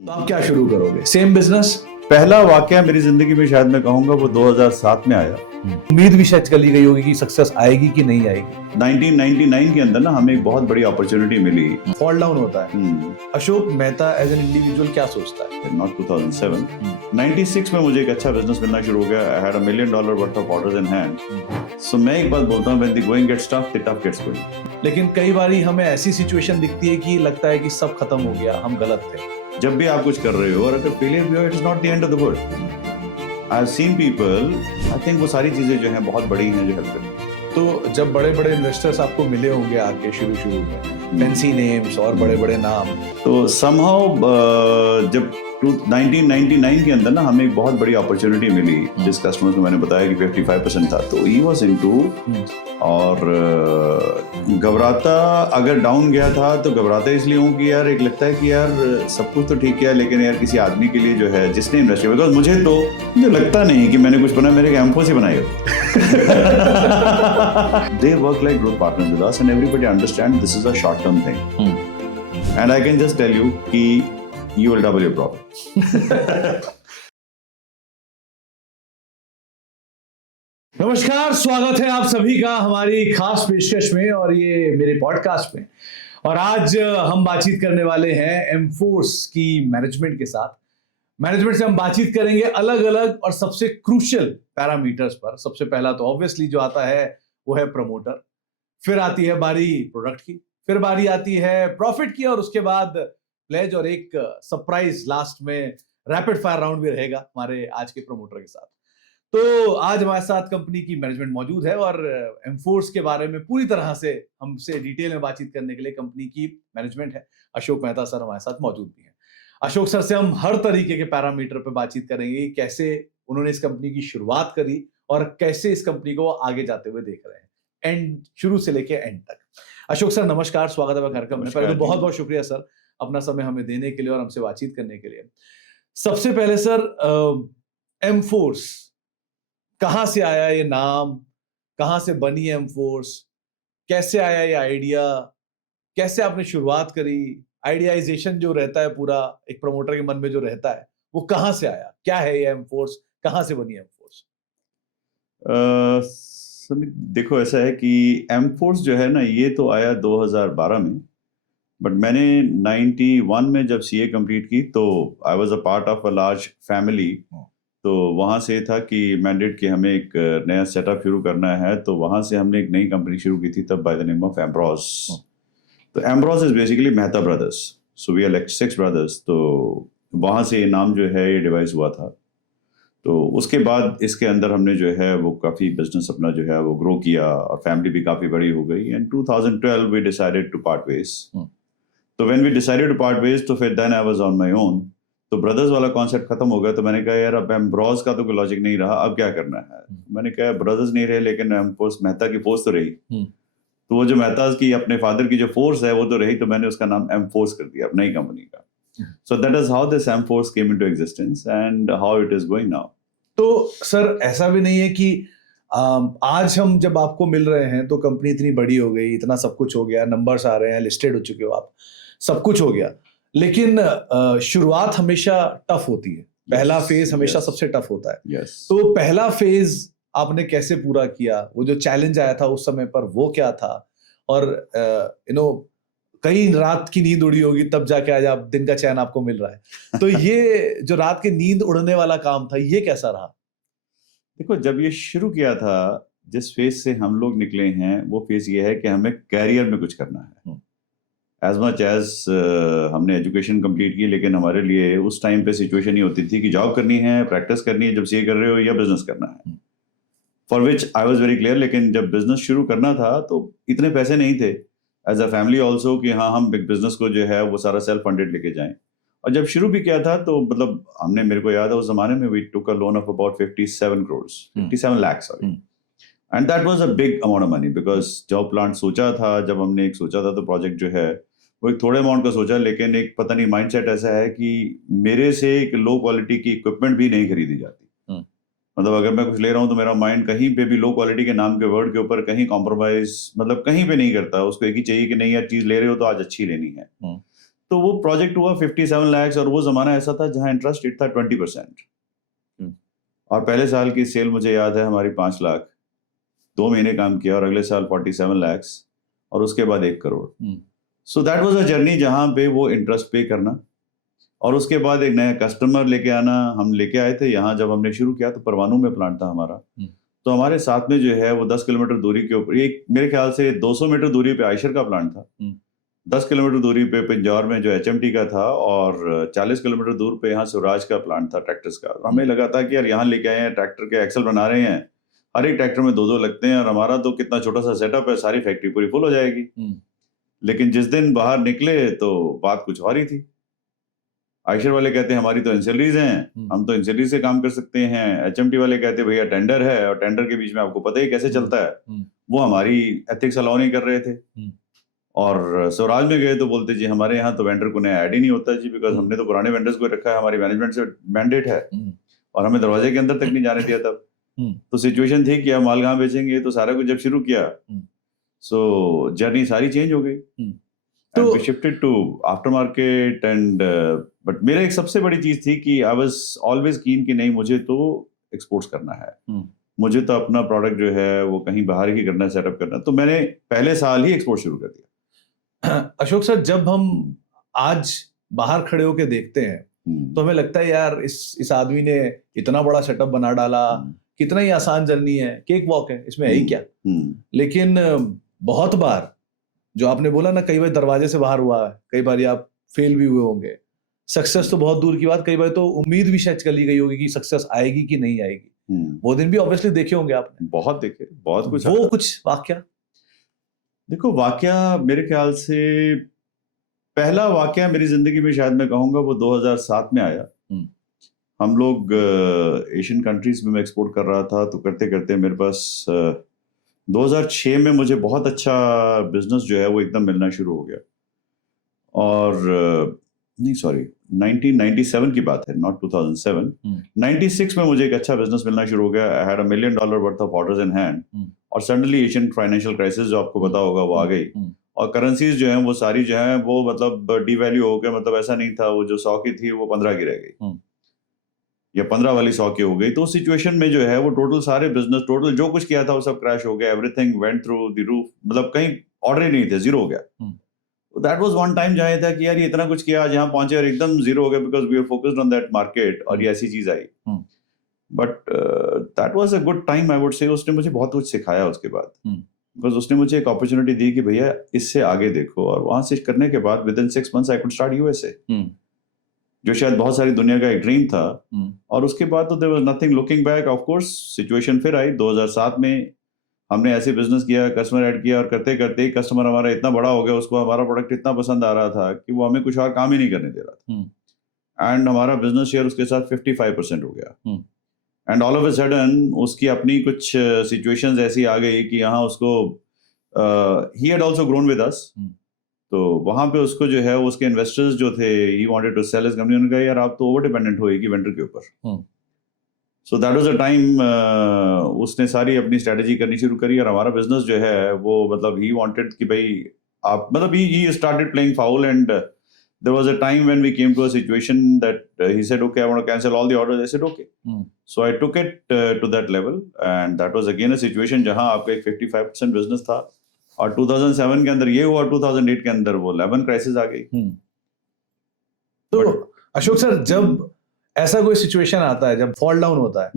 तो आप क्या शुरू करोगे? Same business? पहला वाकया मेरी जिंदगी में शायद मैं कहूंगा वो 2007 में आया। उम्मीद भी शायद कली गई होगी कि सक्सेस आएगी कि नहीं आएगी। 1999 के अंदर ना हमें एक बहुत बड़ी अपॉर्चुनिटी मिली। फॉल डाउन होता है। Ashok Mehta as an individual क्या सोचता है? नॉट 2007, 96 में मुझे एक अच्छा बिजनेस मिलना शुरू हो गया। I had $1 million worth of orders in hand. So मैं एक बात बोलता हूँ, when the going gets tough, the tough gets going. लेकिन कई बारी हमें ऐसी सिचुएशन दिखती है कि लगता है कि सब खत्म हो गया, हम गलत थे। जब भी आप कुछ कर रहे हो और अगर फेलियर भी हो, it is not the end of the world. I have seen people, I think वो सारी चीजें जो हैं बहुत बड़ी हैं जो हेल्प करें। तो जब बड़े बड़े इन्वेस्टर्स आपको मिले होंगे आके शुरू में, फैंसी नेम्स और बड़े बड़े नाम, तो समहाउ जब 1999 के अंदर ना हमें एक बहुत बड़ी अपॉर्चुनिटी मिली। जिस कस्टमर को मैंने बताया कि 55% था, तो ही वाज इनटू। और घबराता, अगर डाउन गया था तो घबराता इसलिए हूँ कि यार एक लगता है कि यार सब कुछ तो ठीक है, लेकिन यार किसी आदमी के लिए जो है जिसने इन्वेस्ट किया, बिकॉज मुझे लगता नहीं कि मैंने कुछ बनाया, मेरे एम्फोस ही बनाई हो। They work like growth partners with us and everybody understand this is a short term thing. And I can just tell you कि you will double your profit. नमस्कार, स्वागत है आप सभी का हमारी खास पेशकश में और ये मेरे पॉडकास्ट में। और आज हम बातचीत करने वाले हैं एमफोर्स की मैनेजमेंट के साथ। मैनेजमेंट से हम बातचीत करेंगे अलग अलग और सबसे क्रूशियल पैरामीटर्स पर। सबसे पहला तो ऑब्वियसली जो आता है वो है प्रमोटर, फिर आती है बारी प्रोडक्ट की, फिर बारी आती है प्रॉफिट की, और उसके बाद प्लेज और एक सरप्राइज लास्ट में रैपिड फायर राउंड भी रहेगा हमारे आज के प्रमोटर के साथ। तो आज हमारे साथ कंपनी की मैनेजमेंट मौजूद है और एमफोर्स के बारे में पूरी तरह से हमसे डिटेल में बातचीत करने के लिए कंपनी की मैनेजमेंट है। अशोक मेहता सर हमारे साथ मौजूद भी हैं। अशोक सर से हम हर तरीके के पैरामीटर पे बातचीत करेंगे, कैसे उन्होंने इस कंपनी की शुरुआत करी और कैसे इस कंपनी को आगे जाते हुए देख रहे हैं, एंड शुरू से लेके एंड तक। अशोक सर नमस्कार, स्वागत है कार्यक्रम में। पहले तो बहुत बहुत शुक्रिया सर अपना समय हमें देने के लिए और हमसे बातचीत करने के लिए। सबसे पहले सर, एमफोर्स कहां से आया ये नाम, कहां से बनी एमफोर्स, कैसे आया ये आइडिया, कैसे आपने शुरुआत करी, आइडियाइजेशन जो रहता है पूरा एक प्रमोटर के मन में जो रहता है वो कहां से आया, क्या है ये एमफोर्स, कहां से बनी एमफोर्स? समीर, देखो ऐसा है कि एमफोर्स जो है ना, ये तो आया 2012 में। बट मैंने 91 में जब सीए कंप्लीट की तो I was a part of a large family. तो वहाँ से था कि मैंडेट कि हमें एक नया सेटअप शुरू करना है, तो वहाँ से हमने एक नई कंपनी शुरू की थी तब, by the name of Embros. तो Embros is basically Mehta brothers, so we are like 6 brothers. तो वहाँ से ये नाम जो है ये डिवाइस हुआ था। तो उसके बाद इसके अंदर हमने जो है वो काफ़ी बिजनेस अपना जो है वो ग्रो किया और फैमिली भी काफ़ी बड़ी हो गई। And 2012 we decided to part ways. तो when we decided to part ways, तो फिर then I was on my own. तो ब्रदर्स वाला कॉन्सेप्ट खत्म हो गया। तो मैंने कहा यार अब एम्ब्रॉस का तो कोई लॉजिक नहीं रहा, अब क्या करना है। मैंने कहा ब्रदर्स नहीं रहे, लेकिन एम्ब्रॉस मेहता की फोर्स तो रही। तो वो जो मेहता की अपने फादर की जो फोर्स है वो तो रही, तो मैंने उसका नाम एमफोर्स कर दिया अपनी कंपनी का। So that is how this Emforce came into existence and how it is going now. तो सर ऐसा भी नहीं है कि आज हम जब आपको मिल रहे हैं तो कंपनी इतनी बड़ी हो गई, इतना सब कुछ हो गया, नंबर्स आ रहे हैं, लिस्टेड हो चुके हो आप, सब कुछ हो गया, लेकिन शुरुआत हमेशा टफ होती है। पहला फेज हमेशा सबसे टफ होता है। तो पहला फेज आपने कैसे पूरा किया? वो जो चैलेंज आया था उस समय पर वो क्या था? और कई रात की नींद उड़ी होगी तब जाके आज आप दिन का चैन आपको मिल रहा है। तो ये जो रात की नींद उड़ने वाला काम था, ये कैसा रहा? देखो, जब ये शुरू किया था, जिस फेज से हम लोग निकले हैं वो फेज ये है कि हमें कैरियर में कुछ करना है। एज मच एज हमने एजुकेशन कंप्लीट की, लेकिन हमारे लिए उस टाइम पे सिचुएशन ये होती थी कि जॉब करनी है, प्रैक्टिस करनी है जब सीए कर रहे हो, या बिजनेस करना है, for which I was very clear. लेकिन जब बिजनेस शुरू करना था तो इतने पैसे नहीं थे एज अ फैमिली ऑल्सो कि हाँ हम एक बिजनेस को जो है वो सारा सेल्फ फंडेड लेके जाएं। और जब शुरू भी किया था तो मतलब हमने, मेरे को याद है उस जमाने में we took a loan of about 57 lakh, sorry. And that was a big amount of money, because जब प्लांट सोचा था, जब हमने एक सोचा था तो प्रोजेक्ट जो है वो एक थोड़े अमाउंट का सोचा, लेकिन एक पता नहीं माइंडसेट ऐसा है कि मेरे से एक लो क्वालिटी की इक्विपमेंट भी नहीं खरीदी जाती। मतलब अगर मैं कुछ ले रहा हूँ तो मेरा माइंड कहीं पे भी लो क्वालिटी के नाम के वर्ड के ऊपर कहीं कॉम्प्रोमाइज मतलब कहीं पे नहीं करता। उसको एक ही चाहिए कि नहीं यार चीज ले रहे हो तो आज अच्छी लेनी है। तो वो प्रोजेक्ट हुआ 57 lakhs, और वो जमाना ऐसा था जहां इंटरेस्ट रेट था 20%। और पहले साल की सेल मुझे याद है हमारी 5 लाख, 2 महीने काम किया, और अगले साल 47 lakhs, और उसके बाद 1 crore. So that was a journey जहां पे वो इंटरेस्ट पे करना, और उसके बाद एक नया कस्टमर लेके आना। हम लेके आए थे यहाँ, जब हमने शुरू किया तो परवाणू में प्लांट था हमारा। तो हमारे साथ में जो है वो 10 किलोमीटर दूरी के ऊपर, एक मेरे ख्याल से 200 मीटर दूरी पे आयशर का प्लांट था, 10 किलोमीटर दूरी पे पिंजौर में जो HMT का था, और 40 किलोमीटर दूर पे यहाँ स्वराज का प्लांट था ट्रैक्टर्स का। हमें लगा था कि यार यहाँ लेके आए हैं, ट्रैक्टर के एक्सल बना रहे हैं, हर एक ट्रैक्टर में 2-2 लगते हैं, और हमारा तो कितना छोटा सा सेटअप है, सारी फैक्ट्री पूरी फुल हो जाएगी। लेकिन जिस दिन बाहर निकले तो बात कुछ और ही थी। आयशर वाले कहते हैं हमारी तो एंसिलरीज हैं, हम तो एंसिलरी से काम कर सकते हैं। HMT वाले कहते हैं भैया टेंडर है, और टेंडर के बीच में आपको पता ही कैसे चलता है। वो हमारी एथिक्स अलाउ नहीं कर रहे थे। और स्वराज में गए तो बोलते जी हमारे यहाँ तो वेंडर को नया ऐड ही नहीं होता जी, बिकॉज हमने तो पुराने वेंडर्स को रखा है, हमारी मैनेजमेंट से मैंडेट है, और हमें दरवाजे के अंदर तक नहीं जाने दिया तब। तो सिचुएशन थी कि अब माल कहाँ बेचेंगे, तो सारा कुछ जब शुरू किया, सो जर्नी सारी चेंज हो गई। तो we shifted to aftermarket and but मेरा एक सबसे बड़ी चीज थी कि I was always keen कि नहीं, मुझे तो एक्सपोर्ट्स करना है, मुझे तो अपना प्रोडक्ट जो है वो कहीं बाहर ही करना है, सेटअप करना है। तो मैंने पहले साल ही एक्सपोर्ट शुरू कर दिया। अशोक सर, जब हम आज बाहर खड़े होके देखते हैं तो हमें लगता है यार इस आदमी ने इतना बड़ा सेटअप बना डाला, कितना ही आसान जर्नी है, केक वॉक है, इसमें है ही क्या। लेकिन बहुत बार जो आपने बोला ना, कई बार दरवाजे से बाहर हुआ है, कई बार आप फेल भी हुए होंगे, सक्सेस तो बहुत दूर की बात, कई बार तो उम्मीद भी शायद चली गई होगी कि सक्सेस आएगी कि नहीं आएगी। वो दिन भी ऑब्वियसली देखे होंगे आपने। बहुत देखे, बहुत कुछ। वो कुछ वाकया, देखो वाकया मेरे ख्याल से पहला वाकया मेरी जिंदगी में शायद मैं कहूंगा वो 2007 में आया। हम लोग एशियन कंट्रीज में मैं एक्सपोर्ट कर रहा था, तो करते करते मेरे पास 2006 में मुझे बहुत अच्छा बिजनेस जो है वो एकदम मिलना शुरू हो गया। और नहीं सॉरी 1997 की बात है, नॉट 2007। 96 में मुझे एक अच्छा बिजनेस मिलना शुरू हो गया। I had $1 million worth of orders in hand, और सडनली एशियन फाइनेंशियल क्राइसिस जो आपको पता होगा वो आ गई, और करेंसीज जो है वो सारी जो है वो मतलब डिवैल्यू हो गए। मतलब ऐसा नहीं था, वो जो 100 की थी वो 15 की रह गई, या 15 वाली 100 की हो गई। तो उस सिचुएशन में जो है वो टोटल सारे बिजनेस, टोटल जो कुछ किया था वो सब क्रैश हो गया। Everything went through the roof, मतलब कहीं ऑर्डर ही नहीं थे, जीरो हो गया। दैट वाज वन टाइम जहाँ था कि यार ये इतना कुछ किया, आज यहाँ पहुंचे और एकदम जीरो हो गया, because we are focused on that market, और ये ऐसी चीज आई। But that was a good time, I would say. उसने मुझे बहुत कुछ सिखाया उसके बाद, बिकॉज उसने मुझे एक अपॉर्चुनिटी दी कि भैया इससे आगे देखो। और वहां से करने के बाद with in 6 months I could start USA, जो शायद बहुत सारी दुनिया का एक ड्रीम था। और उसके बाद तो there was nothing looking back. Of course situation फिर आई 2007 में, हमने ऐसे बिजनेस किया, कस्टमर ऐड किया, और करते करते ही कस्टमर हमारा इतना बड़ा हो गया, उसको हमारा प्रोडक्ट इतना पसंद आ रहा था कि वो हमें कुछ और काम ही नहीं करने दे रहा था। एंड हमारा बिजनेस शेयर उसके साथ 55% हो गया। And all of a sudden उसकी अपनी कुछ सिचुएशंस ऐसी आ गई कि यहाँ उसको he had also grown with us, तो वहां पे उसको जो है उसके इन्वेस्टर्स जो थे, he wanted to sell his company. उन्होंने कहा यार आप तो ओवर डिपेंडेंट हो एक ही वेंडर के ऊपर। So that was a time उसने सारी अपनी स्ट्रेटजी करनी शुरू करी, और हमारा बिजनेस जो है वो मतलब ही वांटेड कि भाई आप मतलब he started playing foul. And there was a time when we came to a situation that he said okay, I want to cancel all the orders. I said okay. So I took it to that level, and that was again a situation जहां आपका एक 55% business था, और 2007 के अंदर ये हुआ, 2008 के अंदर वो लेमन क्राइसिस आ गई। तो अशोक सर, जब ऐसा कोई सिचुएशन आता है, जब फॉल डाउन होता है,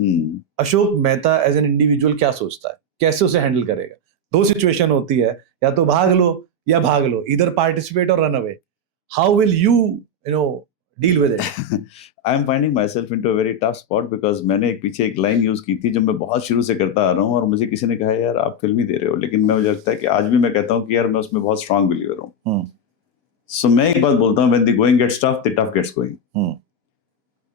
Ashok Mehta as an individual क्या सोचता है, कैसे उसे हैंडल करेगा? दो सिचुएशन होती है, या तो भाग लो या भाग लो, इधर पार्टिसिपेट और run away. How will you deal with it? I am finding myself into a very tough spot, because मैंने पीछे एक लाइन यूज की थी जो मैं बहुत शुरू से करता आ रहा हूँ, और मुझे किसी ने कहा यार आप फिल्म ही दे रहे हो, लेकिन मुझे लगता है कि आज भी मैं कहता हूँ कि यार मैं उसमें बहुत स्ट्रांग बिलीवर हूँ। सो मैं एक बात बोलता हूँ, when the going gets tough, the tough gets going.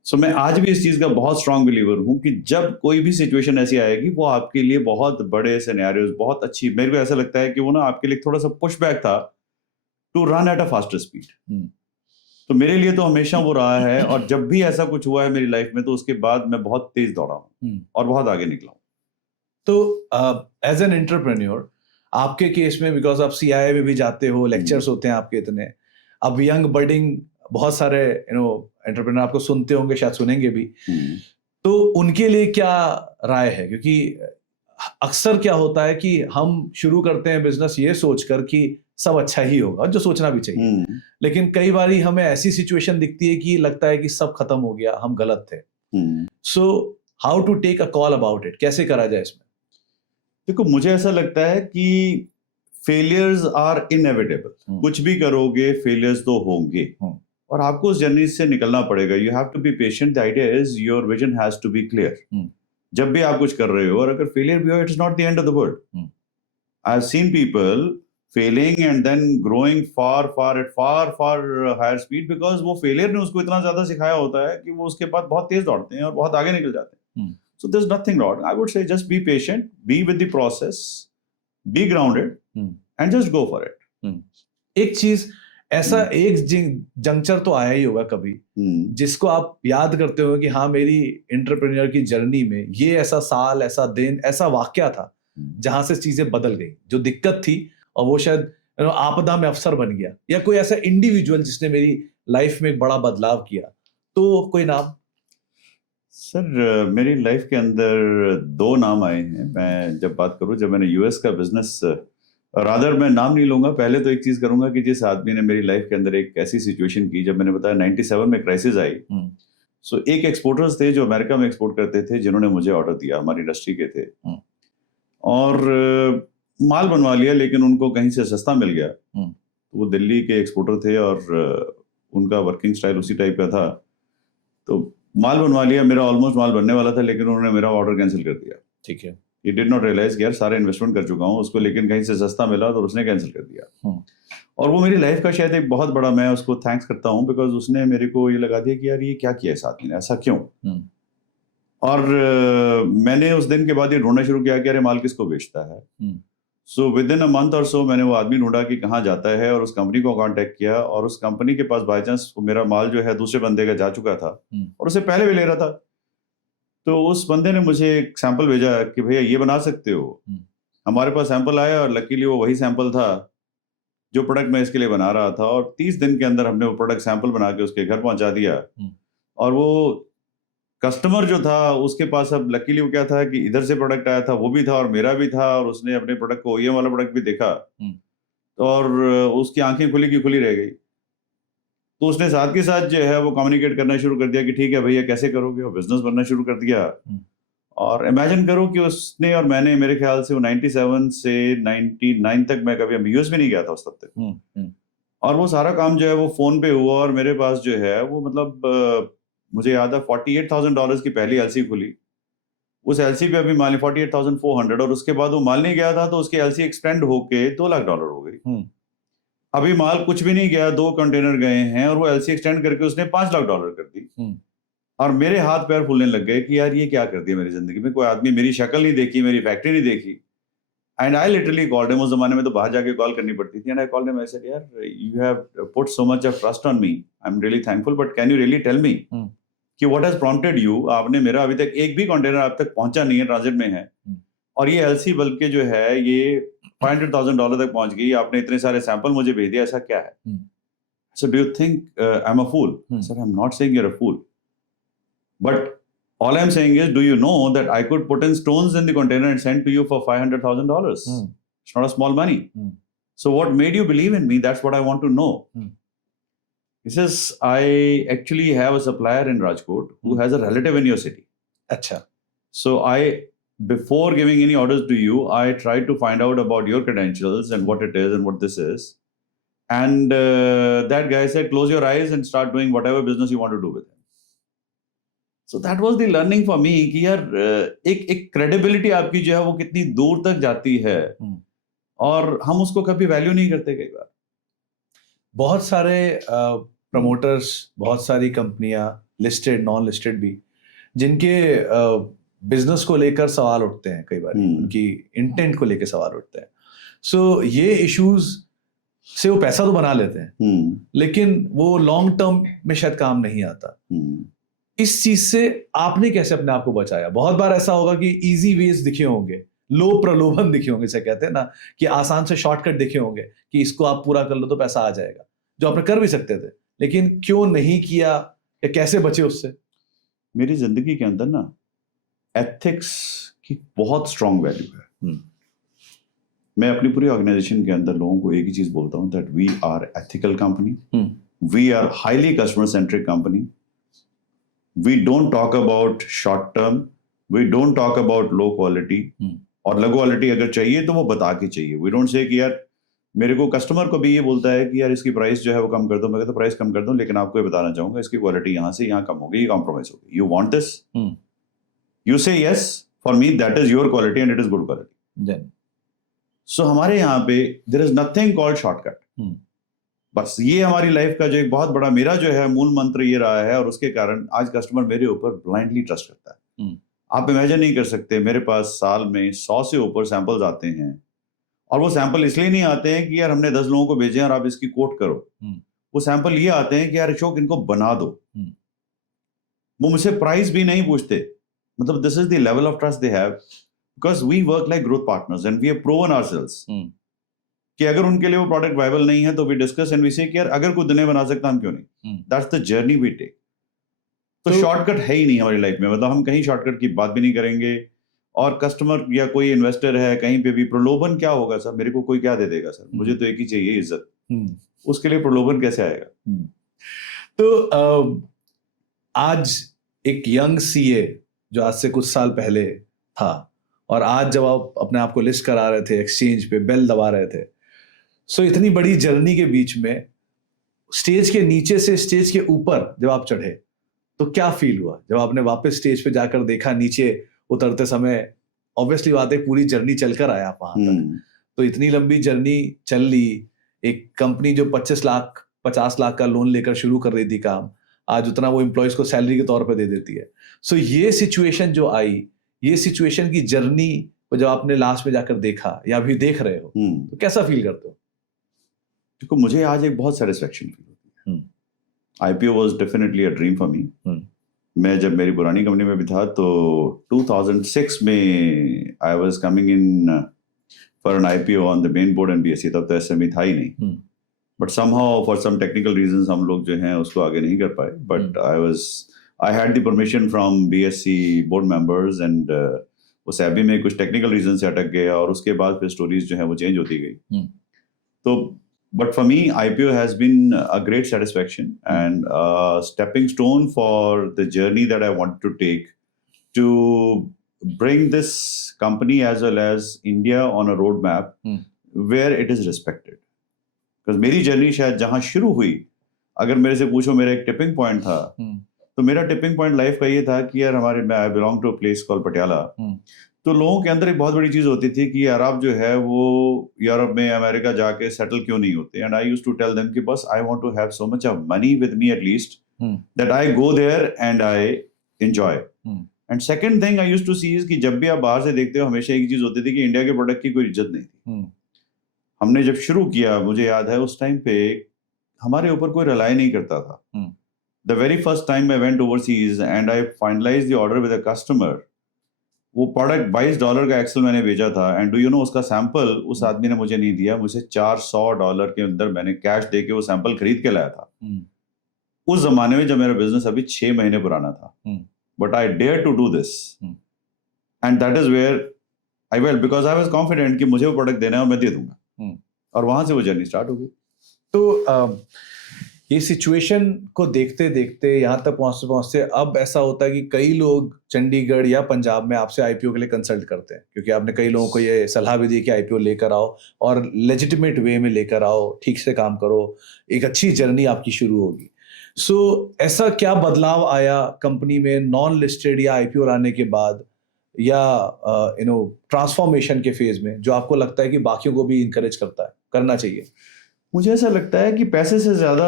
सो मैं आज भी इस चीज का बहुत स्ट्रांग बिलीवर हूँ कि जब कोई भी सिचुएशन ऐसी आएगी, वो आपके लिए बहुत बड़े सिनेरियोज, बहुत अच्छी, मेरे को ऐसा लगता है कि वो ना आपके लिए थोड़ा सा पुश बैक था to run at a faster speed. तो मेरे लिए तो हमेशा वो रहा है, और जब भी ऐसा कुछ हुआ है मेरी लाइफ में, तो उसके बाद मैं बहुत तेज दौड़ा हूँ और बहुत आगे निकला हूँ। तो एज एन एंटरप्रेन्योर आपके केस में, बिकॉज आप CII में भी जाते हो, लेक्चर्स होते हैं आपके इतने, अब यंग बडिंग बहुत सारे एंटरप्रेन्योर आपको सुनते होंगे, शायद सुनेंगे भी, तो उनके लिए क्या राय है? क्योंकि अक्सर क्या होता है कि हम शुरू करते हैं बिजनेस ये सोचकर कि सब अच्छा ही होगा, जो सोचना भी चाहिए, लेकिन कई बारी हमें ऐसी सिचुएशन दिखती है कि लगता है कि सब खत्म हो गया, हम गलत थे। So how to take a call about it, कैसे करा जाए इसमें? देखो, मुझे ऐसा लगता है कि फेलियर्स आर इनएविटेबल। कुछ भी करोगे, फेलियर्स तो होंगे और आपको उस जर्नी से निकलना पड़ेगा। You have to be patient. The idea is your vision has to be clear. जब भी आप कुछ कर रहे हो और अगर फेलियर भी हो, it's not the end of the world. I have seen people failing and then growing far far at far far higher speed, because वो फेलियर ने उसको इतना ज्यादा सिखाया होता है कि वो उसके बाद बहुत तेज दौड़ते हैं और बहुत आगे निकल जाते हैं। So there's nothing wrong. I would say just be patient, be with the process, be grounded, and just go for it. एक चीज ऐसा एक जंक्चर तो आया ही होगा कभी जिसको आप याद करते हो कि हाँ, मेरी एंटरप्रेन्योर की जर्नी में ये ऐसा साल, ऐसा दिन, ऐसा वाकया था जहां से चीजें बदल गई, जो दिक्कत थी और वो शायद आपदा में अवसर बन गया, या कोई ऐसा इंडिविजुअल जिसने मेरी लाइफ में एक बड़ा बदलाव किया, तो कोई नाम? सर, मेरी लाइफ के अंदर 2 नाम आए हैं। मैं जब बात करूं, जब मैंने यूएस का बिजनेस, रादर मैं नाम नहीं लूंगा, पहले तो एक चीज करूंगा कि जिस आदमी ने मेरी लाइफ के अंदर एक ऐसी सिचुएशन की, जब मैंने बताया 97 में क्राइसिस आई, सो एक एक्सपोर्टर्स थे जो अमेरिका में एक्सपोर्ट करते थे, जिन्होंने मुझे ऑर्डर दिया, हमारी इंडस्ट्री के थे, और माल बनवा लिया, लेकिन उनको कहीं से सस्ता मिल गया। तो वो दिल्ली के एक्सपोर्टर थे और उनका वर्किंग स्टाइल उसी टाइप का था, तो माल बनवा लिया, मेरा ऑलमोस्ट माल बनने वाला था, लेकिन उन्होंने मेरा ऑर्डर कैंसिल कर दिया। ठीक है। He did not realize कि यार सारा इन्वेस्टमेंट कर चुका हूँ उसको, लेकिन कहीं से सस्ता मिला तो उसने कैंसिल कर दिया। और वो मेरी लाइफ का शायद एक बहुत बड़ा, मैं उसको थैंक्स करता हूँ, बिकॉज उसने मेरे को ये लगा दिया कि यार ये क्या किया इस आदमी ने, ऐसा क्यों। और मैंने उस दिन के बाद ये ढूंढना शुरू किया कि अरे माल किसको बेचता है। So with in a month और सो मैंने वो आदमी ढूंढा कि कहाँ जाता है, और उस कंपनी को कांटेक्ट किया, और उस कंपनी के पास बाई चांस मेरा माल जो है दूसरे बंदे का जा चुका था और उसे पहले भी ले रहा था। तो उस बंदे ने मुझे एक सैंपल भेजा कि भैया ये बना सकते हो। हमारे पास सैंपल आया और लकीली वो वही सैंपल था जो प्रोडक्ट मैं इसके लिए बना रहा था, और 30 दिन के अंदर हमने वो प्रोडक्ट सैंपल बना के उसके घर पहुंचा दिया। और वो कस्टमर जो था उसके पास अब लकीली वो क्या था कि इधर से प्रोडक्ट आया था, वो भी था और मेरा भी था, और उसने अपने प्रोडक्ट को ओईएम वाला प्रोडक्ट भी देखा और उसकी आंखें खुली की खुली रह गई। तो उसने साथ के साथ जो है वो कम्युनिकेट करना शुरू कर दिया कि ठीक है भैया कैसे करोगे, और बिजनेस बनना शुरू कर दिया। और इमेजिन करो कि उसने और मैंने, मेरे ख्याल से वो 97 से 99 तक मैं कभी यूएस भी नहीं गया था उस तब तक। और वो सारा काम जो है वो फोन पे हुआ, और मेरे पास जो है वो मतलब मुझे याद है $48,000 की पहली एलसी खुली। उस एलसी पे अभी मान 48,400, और उसके बाद वो माल नहीं गया था तो उसकी एलसी एक्सटेंड होके $2 लाख हो गई। अभी माल कुछ भी नहीं गया, 2 कंटेनर गए हैं, और वो एलसी एक्सटेंड करके उसने $5 लाख कर दी। और मेरे हाथ पैर फूलने लग गए कि यार ये क्या कर दिया मेरी जिंदगी में। कोई आदमी मेरी शक्ल नहीं देखी, मेरी फैक्ट्री नहीं देखी। And I literally called him. उस जमाने में तो बाहर जाके कॉल करनी पड़ती थी। And I called him, I said यार you have put so much of trust on me, I am really thankful, but can you really tell me कि व्हाट हैज प्रॉम्प्टेड यू। आपने मेरा अभी तक एक भी कंटेनर आप तक पहुंचा नहीं है, ट्रांजिट में है, और ये एलसी बल्कि जो है ये $500,000 तक पहुंच गई। आपने इतने सारे सैंपल मुझे भेज दिया, ऐसा क्या है? So do you think I'm a fool? Sir, I'm not saying you're a fool. But all I'm saying is, do you know that I could put in stones in the container and send to you for $500,000? It's not a small money. So what made you believe in me? That's what I want to know. He says, I actually have a supplier in Rajkot who has a relative in your city. Acha. So before giving any orders to you, I tried to find out about your credentials and what it is and what this is. And that guy said, close your eyes and start doing whatever business you want to do with him. So that was the learning for me कि यार एक credibility आपकी जो है वो कितनी दूर तक जाती है, और हम उसको कभी वैल्यू नहीं करते कई बार। बहुत सारे प्रमोटर्स, बहुत सारी कंपनियां, लिस्टेड नॉन लिस्टेड भी, जिनके बिजनेस को लेकर सवाल उठते हैं कई बार, उनकी इंटेंट को लेकर सवाल उठते हैं। सो ये इश्यूज से वो पैसा तो बना लेते हैं, लेकिन वो लॉन्ग टर्म में शायद काम नहीं आता। इस चीज से आपने कैसे अपने आप को बचाया? बहुत बार ऐसा होगा कि इजी वेज दिखे होंगे, लो प्रलोभन दिखे होंगे, जैसे कहते हैं ना कि आसान से शॉर्टकट दिखे होंगे कि इसको आप पूरा कर लो तो पैसा आ जाएगा, जो आपने कर भी सकते थे, लेकिन क्यों नहीं किया या कैसे बचे उससे? मेरी जिंदगी के अंदर ना एथिक्स की बहुत स्ट्रांग वैल्यू है। मैं अपनी पूरी ऑर्गेनाइजेशन के अंदर लोगों को एक ही चीज बोलता हूँ, that we are ethical company, we are highly customer centric company, we don't talk about short term, we don't talk about low quality, और लो क्वालिटी अगर चाहिए तो वो बता के चाहिए। वी डोंट से कि यार, मेरे को कस्टमर को भी ये बोलता है कि यार इसकी प्राइस जो है वो कम कर दो, मैं कहता हूं प्राइस कम कर दो, लेकिन आपको ये बताना चाहूंगा इसकी क्वालिटी यहाँ से यहाँ कम होगी, ये कॉम्प्रोमाइज होगी, you want this, you say yes, for me that is your quality and it is good quality. So हमारे यहाँ पे there is nothing called shortcut. बस ये हमारी लाइफ का जो एक बहुत बड़ा मेरा जो है मूल मंत्र ये रहा है, और उसके कारण आज कस्टमर मेरे ऊपर ब्लाइंडली ट्रस्ट करता है। आप इमेजिन नहीं कर सकते, मेरे पास साल में 100 से ऊपर सैंपल्स आते हैं, और वो सैंपल इसलिए नहीं आते हैं कि यार हमने 10 लोगों को भेजे हैं और आप इसकी कोट करो, वो सैंपल ये आते हैं कि यार अशोक इनको बना दो। वो मुझसे प्राइस भी नहीं पूछते, मतलब this is the level of trust they have, because we work like growth partners and we have proven ourselves कि अगर उनके लिए वो प्रोडक्ट वायबल नहीं है तो वी डिस्कस एंड वी से कि यार अगर कोई दुनिया बना सकता हम क्यों नहीं। That's the journey we take. तो शॉर्टकट है ही नहीं हमारी लाइफ में, मतलब हम कहीं शॉर्टकट की बात भी नहीं करेंगे। और कस्टमर या कोई इन्वेस्टर है कहीं पे भी, प्रलोभन क्या होगा सर, मेरे को कोई क्या दे देगा सर, मुझे तो एक ही चाहिए, इज्जत, उसके लिए प्रलोभन कैसे आएगा? तो आज एक यंग सीए जो आज से कुछ साल पहले था, और आज जब आप अपने आप को लिस्ट करा रहे थे, एक्सचेंज पे बेल दबा रहे थे, सो इतनी बड़ी जर्नी के बीच में स्टेज के नीचे से स्टेज के ऊपर जब आप चढ़े तो क्या फील हुआ जब आपने वापस स्टेज पे जाकर देखा? नीचे उतरते समय ऑब्वियसली बात है, पूरी जर्नी चलकर आया आप वहां तक, तो इतनी लंबी जर्नी चल ली, एक कंपनी जो 25 लाख 50 लाख का लोन लेकर शुरू कर रही थी काम, आज उतना वो एम्प्लॉयज को सैलरी के तौर पे दे देती है। सो ये सिचुएशन जो आई, ये सिचुएशन की जर्नी को जब आपने लास्ट में जाकर देखा या अभी देख रहे हो, तो कैसा फील करते हो? देखो, मुझे आज एक बहुत सेटिस्फेक्शन फील होती है। IPO was definitely a dream for me. मैं जब मेरी पुरानी कंपनी में भी था तो 2006 में I was coming in for an IPO on the main board and BSC, तब तो एसएमई था ही नहीं, but somehow for some technical reasons हम लोग जो हैं उसको आगे नहीं कर पाए। But I had the permission from BSC board members and वो सैबी में कुछ टेक्निकल रीजन से अटक गया, और उसके बाद फिर स्टोरीज जो है वो चेंज होती गई। तो but for me IPO has been a great satisfaction and a stepping stone for the journey that I want to take to bring this company as well as India on a roadmap where it is respected. Because मेरी journey शायद जहां शुरू हुई, अगर मेरे से पूछो मेरा एक टिपिंग पॉइंट था, तो मेरा टिपिंग पॉइंट लाइफ का ये था कि यार I belong to a place called Patiala, तो लोगों के अंदर एक बहुत बड़ी चीज होती थी कि यार आप जो है वो यूरोप में अमेरिका जाके सेटल क्यों नहीं होते, and I used to tell them कि बस I want to have so much of money with me at least that I go there and I enjoy. And second thing I used to see is कि जब भी आप बाहर से देखते हो हमेशा एक चीज होती थी कि इंडिया के प्रोडक्ट की कोई इज्जत नहीं थी। हमने जब शुरू किया, मुझे याद है उस टाइम पे हमारे ऊपर कोई रिलाई नहीं करता था। The very first time I went overseas and I finalised the order with a customer, वो प्रोडक्ट $22 का एक्सेल मैंने भेजा था, एंड डू यू नो उसका सैंपल उस आदमी ने मुझे नहीं दिया, मुझे $400 के अंदर मैंने कैश दे के वो सैंपल खरीद के लाया था। उस जमाने में जब मेरा बिजनेस अभी 6 महीने पुराना था, but I dare to do this and that is where I well, because I was confident कि मुझे वो प्रोडक्ट देना है और मैं दे दूंगा, और वहां से वो जर्नी स्टार्ट हो गई। तो ये सिचुएशन को देखते देखते यहाँ तक पहुँचते पहुँचते अब ऐसा होता है कि कई लोग चंडीगढ़ या पंजाब में आपसे आईपीओ के लिए कंसल्ट करते हैं, क्योंकि आपने कई लोगों को ये सलाह भी दी कि आईपीओ लेकर आओ और लेजिटिमेट वे में लेकर आओ, ठीक से काम करो, एक अच्छी जर्नी आपकी शुरू होगी। सो ऐसा क्या बदलाव आया कंपनी में नॉन लिस्टेड या आईपीओ लाने के बाद, या ट्रांसफॉर्मेशन के फेज में, जो आपको लगता है कि बाकियों को भी इंकरेज करना चाहिए? मुझे ऐसा लगता है कि पैसे से ज्यादा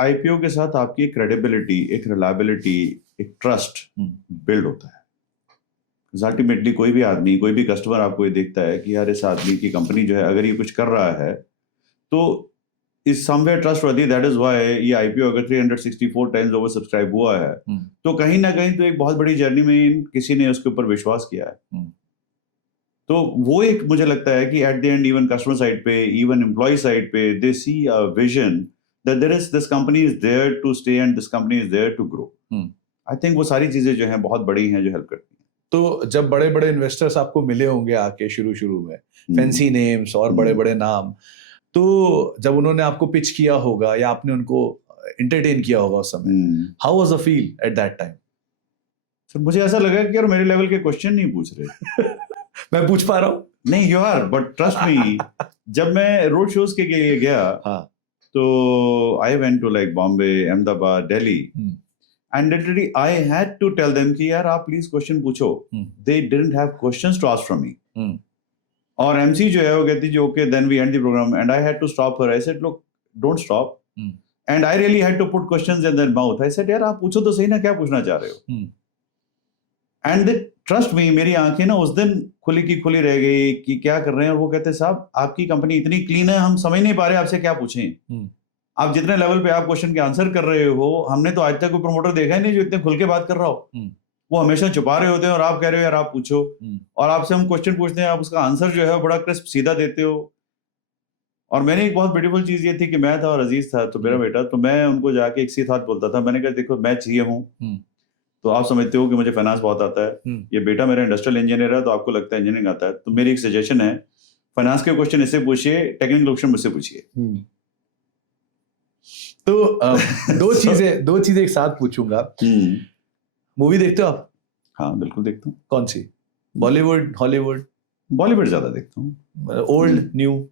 आईपीओ के साथ आपकी एक क्रेडिबिलिटी, एक रिलायबिलिटी, एक ट्रस्ट बिल्ड होता है। अल्टीमेटली कोई भी आदमी, कोई भी कस्टमर आपको ये देखता है कि यार इस आदमी की कंपनी जो है अगर ये कुछ कर रहा है तो is somewhere trustworthy. That is why ये आईपीओ अगर 364 टाइम्स ओवर सब्सक्राइब हुआ है तो कहीं ना कहीं तो एक बहुत बड़ी जर्नी में किसी ने उसके ऊपर विश्वास किया है। तो वो एक मुझे लगता है कि at the end even customer side पे, इवन एम्प्लॉय साइड पे, they see a vision that this company is there to stay and this company is there to grow. I think वो सारी चीजें जो हैं बहुत बड़ी हैं जो हेल्प करती हैं. तो जब बड़े बड़े इन्वेस्टर्स आपको मिले होंगे आके शुरू में, फैंसी नेम्स और बड़े बड़े नाम, तो जब उन्होंने आपको पिच किया होगा या आपने उनको एंटरटेन किया होगा उस समय, how was the feel at that time? फिर मुझे ऐसा लगा कि यार मेरे लेवल के क्वेश्चन नहीं पूछ रहे. मैं पूछ पा रहा हूँ? नहीं, you are, but trust me, जब मैं रोड शोज के लिए गया, तो I went to like Bombay, Ahmedabad, Delhi, and literally I had to tell them कि यार आप प्लीज क्वेश्चन पूछो. They didn't have questions to ask from me. और एमसी जो है वो कहती जी okay then we end the program and I had to stop her. I said look don't stop, and I really had to put questions in their mouth. I said यार आप पूछो तो सही ना, क्या पूछना चाह रहे हो. एंड ट्रस्ट मी, मेरी आंखें ना उस दिन खुली की खुली रह गई कि क्या कर रहे हैं. और वो कहते साहब आपकी कंपनी इतनी क्लीन है, हम समझ नहीं पा रहे आपसे क्या पूछें. आप जितने लेवल पे आप क्वेश्चन के आंसर कर रहे हो, हमने तो आज तक कोई प्रमोटर देखा ही नहीं जो इतने खुल के बात कर रहा हो. वो हमेशा छुपा रहे होते हैं और आप कह रहे हो यार आप पूछो. और आपसे हम क्वेश्चन पूछते हैं, आप उसका आंसर जो है बड़ा क्रिस्प सीधा देते हो. और मैंने एक बहुत ब्यूटीफुल चीज ये थी कि मैं था और अजीज था, तो मेरा बेटा, तो मैं उनको जाके एक सीधा बोलता था. मैंने कहा देखो मैं चाहिए हूँ, तो आप समझते हो कि मुझे फाइनेंस बहुत आता है. ये बेटा मेरा इंडस्ट्रियल इंजीनियर है, तो आपको लगता है इंजीनियरिंग आता है. तो मेरी एक सजेशन है, फाइनेंस के क्वेश्चन इससे पूछिए, टेक्निकल क्वेश्चन मुझसे पूछिए. तो दो चीजें एक साथ पूछूंगा. मूवी देखते हो आप? हाँ बिल्कुल देखता हूँ. कौन सी? बॉलीवुड, हॉलीवुड? बॉलीवुड ज्यादा देखता हूँ. Old, new?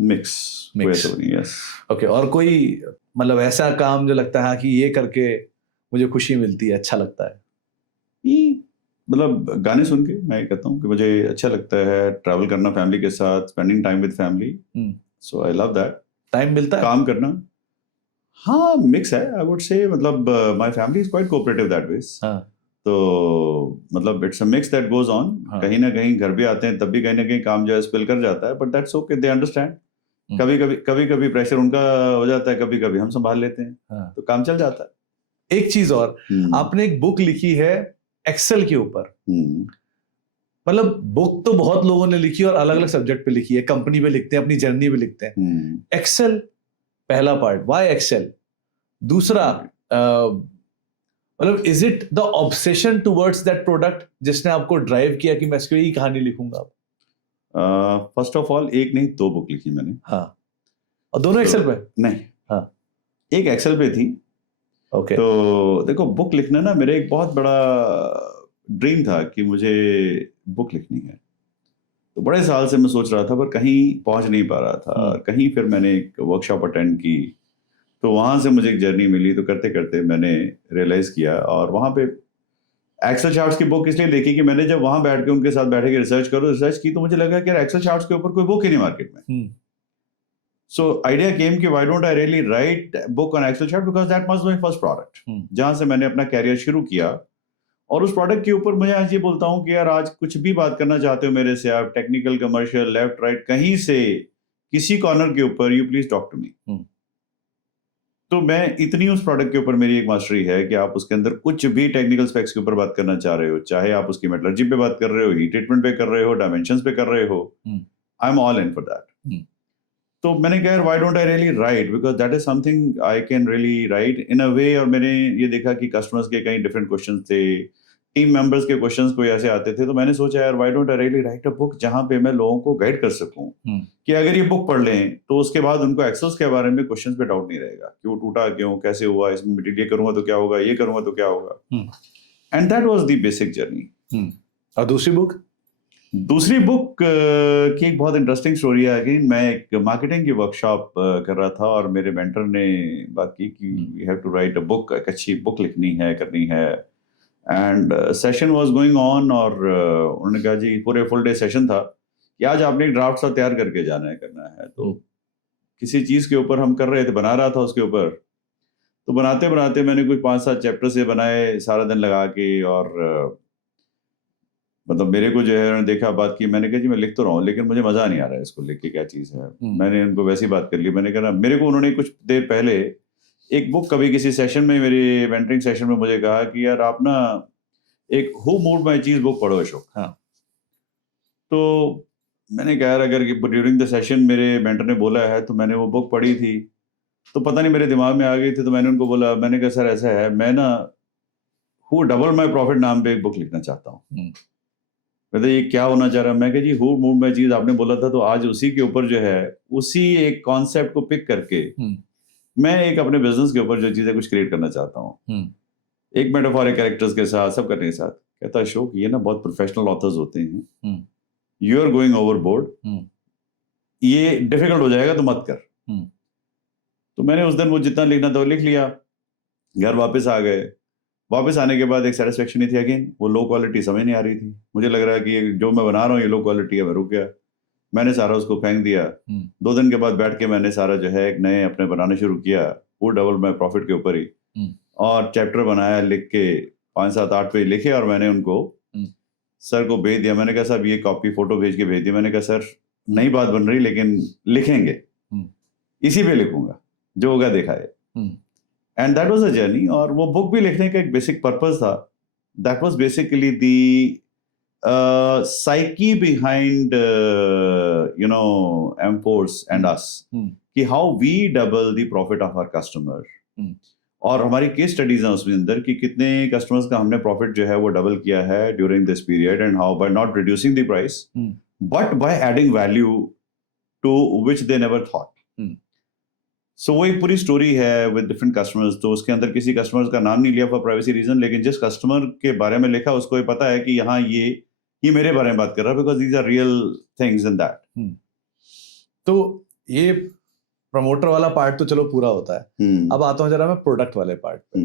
Mix. Yes. Okay. और कोई मतलब ऐसा काम जो लगता है कि ये करके मुझे खुशी मिलती है, अच्छा लगता है? मतलब गाने सुन के मैं कहता हूँ कि मुझे अच्छा लगता है ट्रैवल करना फैमिली के साथ, spending time with family. So I love that. Time मिलता है? काम करना, हाँ मिक्स है आई वुड से. मतलब my family is quite cooperative that ways. तो मतलब it's a mix that goes on. कहीं ना कहीं घर भी आते हैं तब भी कहीं ना कहीं काम जो है स्पिल कर जाता है, but that's okay, they understand. कभी प्रेशर उनका हो जाता है, कभी कभी हम संभाल लेते हैं. तो काम चल जाता है. एक चीज और, आपने एक बुक लिखी है एक्सेल के ऊपर. मतलब बुक तो बहुत लोगों ने लिखी और अलग अलग सब्जेक्ट पे लिखी है, कंपनी पे लिखते हैं, अपनी जर्नी पे लिखते हैं. एक्सेल पहला पार्ट, व्हाई एक्सेल? दूसरा मतलब is it the obsession towards that product जिसने आपको ड्राइव किया कि मैं इसकी ही कहानी लिखूंगा? फर्स्ट ऑफ ऑल एक नहीं 2 बुक लिखी मैंने. हाँ. और दोनों एक्सेल पे? नहीं. हाँ. एक एक्सेल पे थी. ओके. तो देखो बुक लिखना ना मेरा एक बहुत बड़ा ड्रीम था कि मुझे बुक लिखनी है. तो बड़े साल से मैं सोच रहा था पर कहीं पहुंच नहीं पा रहा था. कहीं फिर मैंने एक वर्कशॉप अटेंड की, तो वहां से मुझे एक जर्नी मिली. तो करते करते मैंने रियलाइज किया, और वहां पे एक्सेल चार्ट्स की बुक इसलिए देखी कि मैंने जब वहां बैठ के उनके साथ बैठे के रिसर्च की, तो मुझे लगा कि यार एक्सेल चार्ट्स के ऊपर कोई बुक ही नहीं मार्केट में. So idea came कि why don't I really write a book on Excel chart, because that was my first product. जहाँ से मैंने अपना कैरियर शुरू किया. और उस प्रोडक्ट के ऊपर मुझे आज ये बोलता हूँ कि यार आज कुछ भी बात करना चाहते हो मेरे से, आप टेक्निकल, कमर्शियल, लेफ्ट राइट, कहीं से किसी कॉर्नर के ऊपर, you please talk to me. तो मैं इतनी उस प्रोडक्ट के ऊपर मेरी एक मास्टरी है कि आप उसके अंदर कुछ भी टेक्निकल स्पेक्स के ऊपर बात करना चाह रहे हो, चाहे आप उसकी मेटलर्जी पे बात कर रहे हो, हीट ट्रीटमेंट पे कर रहे हो, डायमेंशंस पे कर रहे हो, I am all in for that. तो मैंने कहा यार why don't I really write, because that is something I can really write in a way. और मैंने ये देखा कि कस्टमर्स के कई डिफरेंट क्वेश्चंस थे, टीम मेंबर्स के क्वेश्चंस कोई ऐसे आते थे. तो मैंने सोचा यार why don't I really write a book जहां पे मैं लोगों को गाइड कर सकूं कि अगर ये बुक पढ़ लें तो उसके बाद उनको एक्सेल्स के बारे में क्वेश्चंस पे डाउट नहीं रहेगा कि वो टूटा क्यों, कैसे हुआ, इसमें मटेरियल करूंगा तो क्या होगा, ये करूंगा तो क्या होगा. And that was the basic journey. और दूसरी बुक की एक बहुत इंटरेस्टिंग स्टोरी है. अगेन मैं एक मार्केटिंग की वर्कशॉप कर रहा था और मेरे मेंटर ने बात की कि we have to write a book, एक अच्छी बुक लिखनी है, करनी है. And session was going on, और उन्होंने कहा जी पूरे फुल डे सेशन था कि आज आपने एक ड्राफ्ट सा तैयार करके जाना है, करना है. तो किसी चीज़ के ऊपर हम कर रहे थे, बना रहा था उसके ऊपर. तो बनाते बनाते मैंने कुछ 5-7 चैप्टर से बनाए सारा दिन लगा के. और मतलब मेरे को जो है उन्होंने देखा, बात की, मैंने कहा जी मैं लिख तो रहा हूँ लेकिन मुझे मजा नहीं आ रहा है इसको लिख के, क्या चीज़ है. मैंने उनको वैसी बात कर ली. मैंने कहा मेरे को उन्होंने कुछ देर पहले एक बुक, कभी किसी सेशन में, मेरे मेंटरिंग सेशन में मुझे कहा कि यार आप ना एक हु मूव्ड माय चीज बुक पढ़ो अशोक. हाँ. तो मैंने कहा यार अगर ड्यूरिंग द सेशन मेरे मेंटर ने बोला है, तो मैंने वो बुक पढ़ी थी. तो पता नहीं मेरे दिमाग में आ गई थी, तो मैंने उनको बोला, मैंने कहा सर ऐसा है, मैं ना हु डबल माई प्रॉफिट नाम पे एक बुक लिखना चाहता हूँ। कहते ये क्या होना चाह रहा है? मैं कहा जी हु मूव माई चीज आपने बोला था, तो आज उसी के ऊपर जो है, उसी एक कॉन्सेप्ट को पिक करके मैं एक अपने बिजनेस के ऊपर जो चीजें कुछ क्रिएट करना चाहता हूँ, एक मेटाफोरिक कैरेक्टर्स के साथ, सब करने के साथ। कहता अशोक ये ना बहुत प्रोफेशनल ऑथर्स होते हैं, यू आर गोइंग ओवरबोर्ड, ये डिफिकल्ट हो जाएगा तो मत कर। तो मैंने उस दिन वो जितना लिखना था वो लिख लिया, घर वापस आ गए। वापस आने के बाद एक सेटिस्फेक्शन नहीं थी, अगेन वो लो क्वालिटी समझ नहीं आ रही थी, मुझे लग रहा है कि जो मैं बना रहा हूँ ये लो क्वालिटी है। मैं रुक गया, मैंने सारा उसको फेंक दिया। 2 दिन के बाद बैठ के मैंने सारा जो है एक नए अपने बनाने शुरू किया, वो डबल माई प्रॉफिट के ऊपर ही, और चैप्टर बनाया, लिख के 5, 7, 8 पेज लिखे, और मैंने उनको सर को भेज दिया। मैंने कहा साहब ये कॉपी फोटो भेज के भेज दिया। मैंने कहा सर नई बात बन रही लेकिन लिखेंगे, इसी पे लिखूंगा, जो होगा देखा है। And that was a journey. और वो बुक भी लिखने का एक बेसिक पर्पस था, that was basically the psyche behind you know Emforce and us, कि how we double the profit of our customer. और हमारी केस स्टडीज हैं उसमें अंदर कि कितने कस्टमर्स का हमने प्रॉफिट जो है वो डबल किया है during this period, and how by not reducing the price but by adding value to which they never thought. So वो एक पूरी स्टोरी है विद डिफरेंट कस्टमर्स। तो उसके अंदर किसी कस्टमर्स का नाम नहीं लिया फॉर प्राइवेसी रीजन, लेकिन जिस कस्टमर के बारे में लिखा उसको ये पता है कि यहाँ ये मेरे बारे में बात कर रहा है, because these are real things in that. तो ये प्रमोटर वाला पार्ट तो चलो पूरा होता है। अब आता हूँ जरा मैं प्रोडक्ट वाले पार्ट पे।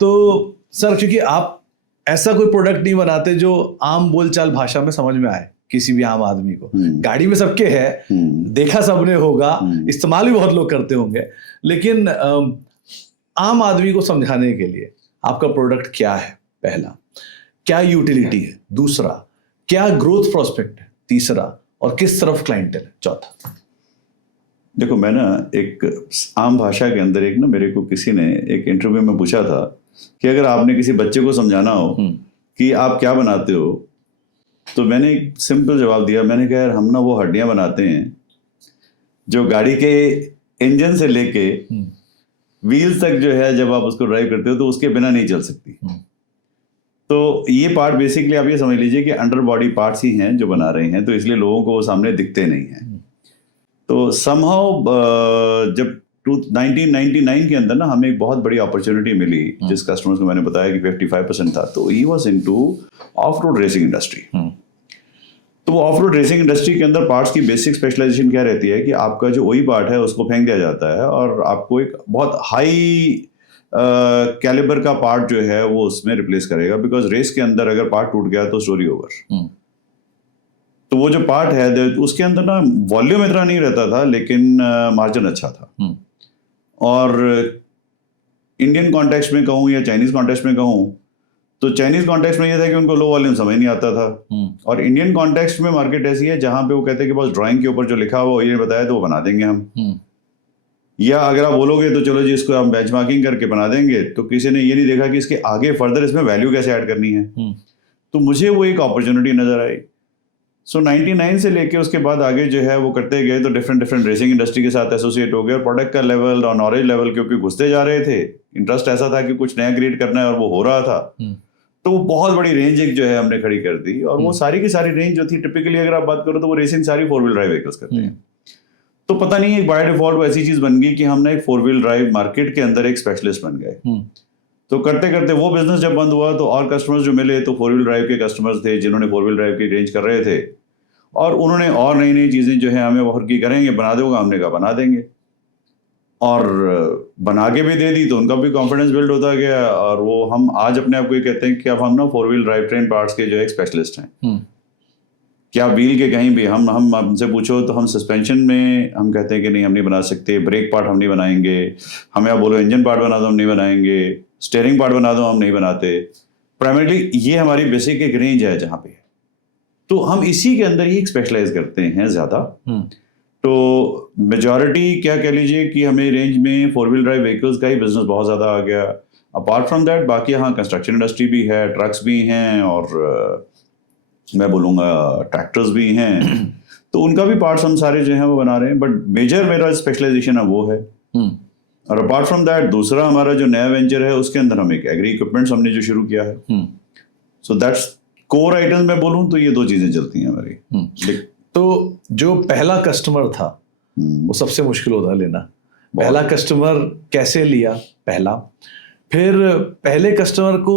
तो सर क्योंकि आप ऐसा कोई प्रोडक्ट नहीं बनाते जो आम बोलचाल भाषा में समझ में आए किसी भी आम आदमी को। गाड़ी में सबके है, देखा सबने होगा, इस्तेमाल भी बहुत लोग करते होंगे, लेकिन आम आदमी को समझाने के लिए आपका प्रोडक्ट क्या है, पहला क्या यूटिलिटी है, दूसरा क्या ग्रोथ प्रोस्पेक्ट है, तीसरा और किस तरफ क्लाइंटेल है, चौथा। देखो मैं ना एक आम भाषा के अंदर एक ना मेरे को किसी ने एक इंटरव्यू में पूछा था कि अगर आपने किसी बच्चे को समझाना हो कि आप क्या बनाते हो, तो मैंने एक सिंपल जवाब दिया। मैंने कहा यार हम ना वो हड्डियां बनाते हैं जो गाड़ी के इंजन से लेके व्हील तक जो है जब आप उसको ड्राइव करते हो तो उसके बिना नहीं चल सकती। तो ये पार्ट बेसिकली आप ये समझ लीजिए कि अंडर बॉडी पार्ट्स ही हैं जो बना रहे हैं, तो इसलिए लोगों को वो सामने दिखते नहीं हैं। तो समहाउ जब 1999 के अंदर ना हमें एक बहुत बड़ी अपॉर्चुनिटी मिली, जिस कस्टमर्स को मैंने बताया कि 55% था, तो he was into of road racing industry. तो वो ऑफ रोड रेसिंग इंडस्ट्री के अंदर पार्ट्स की बेसिक स्पेशलाइजेशन क्या रहती है कि आपका जो वही पार्ट है उसको फेंक दिया जाता है और आपको एक बहुत हाई कैलिबर का पार्ट जो है वो उसमें रिप्लेस करेगा, बिकॉज रेस के अंदर अगर पार्ट टूट गया तो स्टोरी ओवर। तो वो जो पार्ट है उसके अंदर ना वॉल्यूम इतना नहीं रहता था, लेकिन मार्जिन अच्छा था। और इंडियन कॉन्टेक्स्ट में कहूँ या चाइनीज कॉन्टेक्स्ट में कहूँ, तो चाइनीज कॉन्टेक्स्ट में ये था कि उनको लो वॉल्यूम समझ नहीं आता था, और इंडियन कॉन्टेक्स्ट में मार्केट ऐसी है जहां पे वो कहते हैं कि बस ड्राइंग के ऊपर जो लिखा हुआ ये बताया तो वो बना देंगे हम। या अगर आप बोलोगे तो चलो जी इसको हम बेंचमार्किंग करके बना देंगे, तो किसी ने ये नहीं देखा कि इसके आगे फर्दर इसमें वैल्यू कैसे ऐड करनी है। तो मुझे वो एक अपॉर्चुनिटी नजर आई। सो 99 से लेके उसके बाद आगे जो है वो करते गए, तो डिफरेंट रेसिंग इंडस्ट्री के साथ एसोसिएट हो गए, और प्रोडक्ट का लेवल और नॉलेज लेवल क्योंकि घुसते जा रहे थे, इंटरेस्ट ऐसा था कि कुछ नया क्रिएट करना है और वो हो रहा था। तो वो बहुत बड़ी रेंज एक जो है हमने खड़ी कर दी, और वो सारी की सारी रेंज जो थी, टिपिकली अगर आप बात करो तो वो रेसिंग सारी 4 व्हील ड्राइव व्हीकल्स करते हैं। तो पता नहीं एक बाय डिफॉल्ट वो ऐसी चीज बन गई कि हमने एक 4 व्हील ड्राइव मार्केट के अंदर एक स्पेशलिस्ट बन गए। तो करते करते वो बिजनेस जब बंद हुआ तो और कस्टमर्स जो मिले, तो 4 व्हील ड्राइव के कस्टमर्स थे जिन्होंने 4 व्हील ड्राइव की रेंज कर रहे थे, और उन्होंने और नई नई चीजें जो है हमें ऑफर की, करेंगे बना दोगा, हमने कहा बना देंगे, और बना के भी दे दी। तो उनका भी कॉन्फिडेंस बिल्ड होता गया, और वो हम आज अपने आप को ये कहते हैं कि अब हम ना 4 व्हील ड्राइव ट्रेन पार्ट्स के जो है स्पेशलिस्ट हैं। क्या व्हील के कहीं भी हम हमसे पूछो तो हम सस्पेंशन में हम कहते हैं कि नहीं हम नहीं बना सकते, ब्रेक पार्ट हम नहीं बनाएंगे, हमें आप बोलो इंजन पार्ट बना दो हम नहीं बनाएंगे, स्टीयरिंग पार्ट बना दो हम नहीं बनाते। प्राइमरीली ये हमारी बेसिक एक रेंज है जहाँ पे, तो हम इसी के अंदर ही स्पेशलाइज करते हैं ज्यादा। तो मेजॉरिटी क्या कह लीजिए कि हमें रेंज में 4 व्हील ड्राइव व्हीकल्स का ही बिजनेस बहुत ज्यादा आ गया। अपार्ट फ्रॉम दैट बाकी यहाँ कंस्ट्रक्शन इंडस्ट्री भी है, ट्रक्स भी हैं, और मैं बोलूँगा ट्रैक्टर्स भी हैं। तो उनका भी पार्ट्स हम सारे जो हैं वो बना रहे हैं, बट मेजर मेरा स्पेशलाइजेशन है वो है। और अपार्ट फ्रॉम दैट दूसरा हमारा जो नया वेंचर है उसके अंदर हम एक एग्री इक्विपमेंट्स हमने जो शुरू किया है। सो दैट्स कोर आइटम्स मैं बोलूँ तो ये दो चीजें चलती हैं हमारी। तो जो पहला कस्टमर था वो सबसे मुश्किल होता है लेना। पहला कस्टमर कैसे लिया पहला, फिर पहले कस्टमर को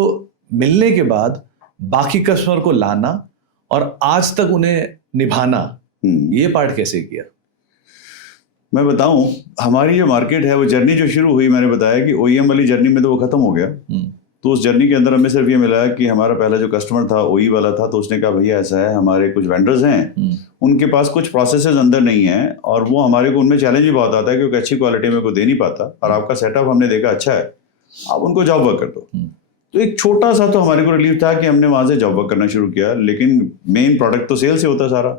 मिलने के बाद बाकी कस्टमर को लाना और आज तक उन्हें निभाना, ये पार्ट कैसे किया? मैं बताऊं, हमारी जो मार्केट है वो जर्नी जो शुरू हुई, मैंने बताया कि ओईएम वाली जर्नी में तो वो खत्म हो गया। तो उस जर्नी के अंदर हमें सिर्फ ये मिला कि हमारा पहला जो कस्टमर था ओई वाला था, तो उसने कहा भैया ऐसा है, हमारे कुछ वेंडर्स हैं, उनके पास कुछ प्रोसेसेस अंदर नहीं है और वो हमारे को उनमें चैलेंज भी बहुत आता है क्योंकि अच्छी क्वालिटी में को दे नहीं पाता, और आपका सेटअप हमने देखा अच्छा है, आप उनको जॉब वर्क कर दो। तो एक छोटा सा तो हमारे को रिलीफ था कि हमने वहां से जॉब वर्क करना शुरू किया, लेकिन मेन प्रोडक्ट तो सेल से होता सारा।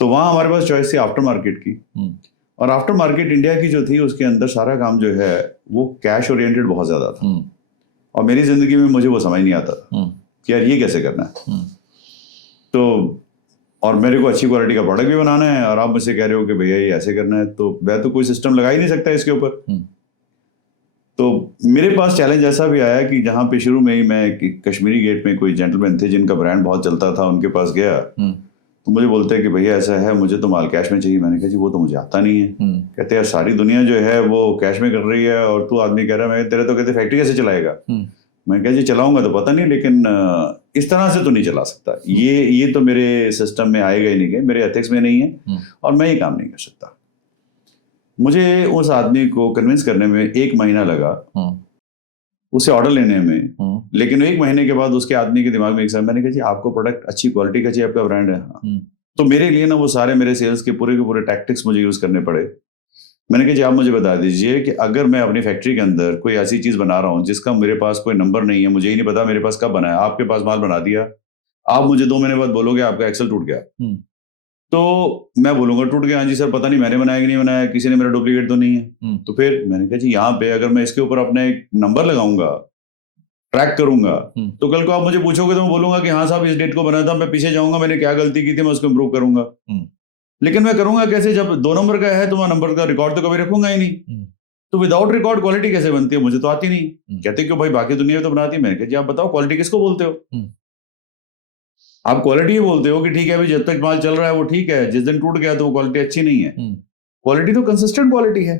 तो वहां हमारे पास चॉइस थी आफ्टर मार्केट की, और आफ्टर मार्केट इंडिया की जो थी उसके अंदर सारा काम जो है वो कैश ओरिएंटेड बहुत ज्यादा था। और मेरी जिंदगी में मुझे वो समझ नहीं आता कि यार ये कैसे करना है। तो और मेरे को अच्छी क्वालिटी का प्रोडक्ट भी बनाना है और आप मुझसे कह रहे हो कि भैया ये ऐसे करना है, तो मैं तो कोई सिस्टम लगा ही नहीं सकता इसके ऊपर। तो मेरे पास चैलेंज ऐसा भी आया कि जहाँ पे शुरू में ही मैं कश्मीरी गेट में कोई जेंटलमैन थे जिनका ब्रांड बहुत चलता था, उनके पास गया तो मुझे बोलते हैं कि भैया ऐसा है, मुझे तो माल कैश में चाहिए। मैंने कहा जी वो तो मुझे आता नहीं है। कहते यार सारी दुनिया जो है वो कैश में कर रही है और तू आदमी कह रहा है, मैं तेरे तो कहते फैक्ट्री कैसे चलाएगा। मैं कहा जी चलाऊंगा तो पता नहीं, लेकिन इस तरह से तो नहीं चला सकता, ये तो मेरे सिस्टम में आएगा ही नहीं, गए मेरे एथिक्स में नहीं है और मैं ये काम नहीं कर सकता। मुझे उस आदमी को कन्विंस करने में 1 महीना लगा, उसे ऑर्डर लेने में। लेकिन 1 महीने के बाद उसके आदमी के दिमाग में एक मैंने कहा जी आपको प्रोडक्ट अच्छी क्वालिटी का चाहिए, आपका ब्रांड है। तो मेरे लिए ना वो सारे मेरे सेल्स के पूरे टैक्टिक्स मुझे यूज करने पड़े। मैंने कहा जी आप मुझे बता दीजिए कि अगर मैं अपनी फैक्ट्री के अंदर कोई ऐसी चीज बना रहा हूँ जिसका मेरे पास कोई नंबर नहीं है, मुझे ही नहीं पता मेरे पास कब बना है, आपके पास माल बना दिया, आप मुझे 2 महीने बाद बोलोगे आपका एक्सेल टूट गया, तो मैं बोलूंगा टूट गया, हाँ जी सर पता नहीं मैंने बनाया कि नहीं बनाया, किसी ने मेरा डुप्लीकेट तो नहीं है। तो फिर मैंने कहा जी यहाँ पे अगर मैं इसके ऊपर अपना एक नंबर लगाऊंगा, ट्रैक करूंगा, तो कल को आप मुझे पूछोगे तो मैं बोलूंगा कि हाँ साहब इस डेट को बनाया था, मैं पीछे जाऊंगा मैंने क्या गलती की थी, मैं उसको इम्प्रूव करूंगा। लेकिन मैं करूंगा कैसे, जब 2 नंबर का है तो मैं नंबर का रिकॉर्ड तो कभी रखूंगा ही नहीं। तो विदाउट रिकॉर्ड क्वालिटी कैसे बनती है, मुझे तो आती नहीं। कहते क्यों भाई बाकी दुनिया तो बनाती है। मैंने कहा जी आप बताओ क्वालिटी किसको बोलते हो? आप क्वालिटी ही बोलते हो कि ठीक है अभी जब तक माल चल रहा है वो ठीक है, जिस दिन टूट गया तो वो क्वालिटी अच्छी नहीं है। क्वालिटी तो कंसिस्टेंट क्वालिटी है।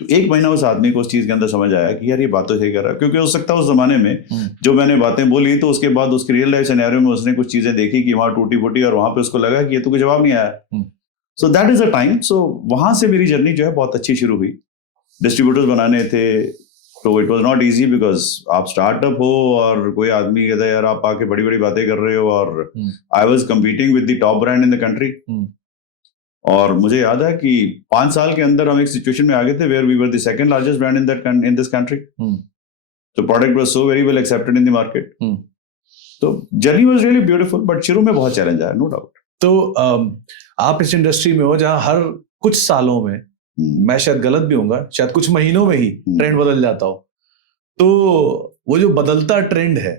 तो 1 महीना उस आदमी को उस चीज के अंदर समझ आया कि यार ये बात तो सही कर रहा है, क्योंकि हो सकता है उस जमाने में जो मैंने बातें बोली तो उसके बाद उसके रियल लाइफ सिनेरियो में उसने कुछ चीजें देखी कि वहां टूटी फूटी और वहां पे उसको लगा कि ये तो कोई जवाब नहीं आया। So that is a time. So वहां से मेरी जर्नी जो है बहुत अच्छी शुरू हुई। डिस्ट्रीब्यूटर्स बनाने थे तो it was not easy, because आप स्टार्टअप हो और कोई आदमी कहता है यार आप आके बड़ी बड़ी बातें कर रहे हो, और I was competing with the top brand in the country. और मुझे याद है कि 5 साल के अंदर हम एक सिचुएशन में आ गए थे where we were the second largest brand in this country. तो product was so very well accepted in the market. तो journey was really beautiful, but शुरू में बहुत चैलेंज आया, नो डाउट। तो आप इस इंडस्ट्री में हो जहां हर कुछ सालों में, मैं शायद गलत भी होऊंगा, शायद कुछ महीनों में ही ट्रेंड बदल जाता हो, तो वो जो बदलता ट्रेंड है,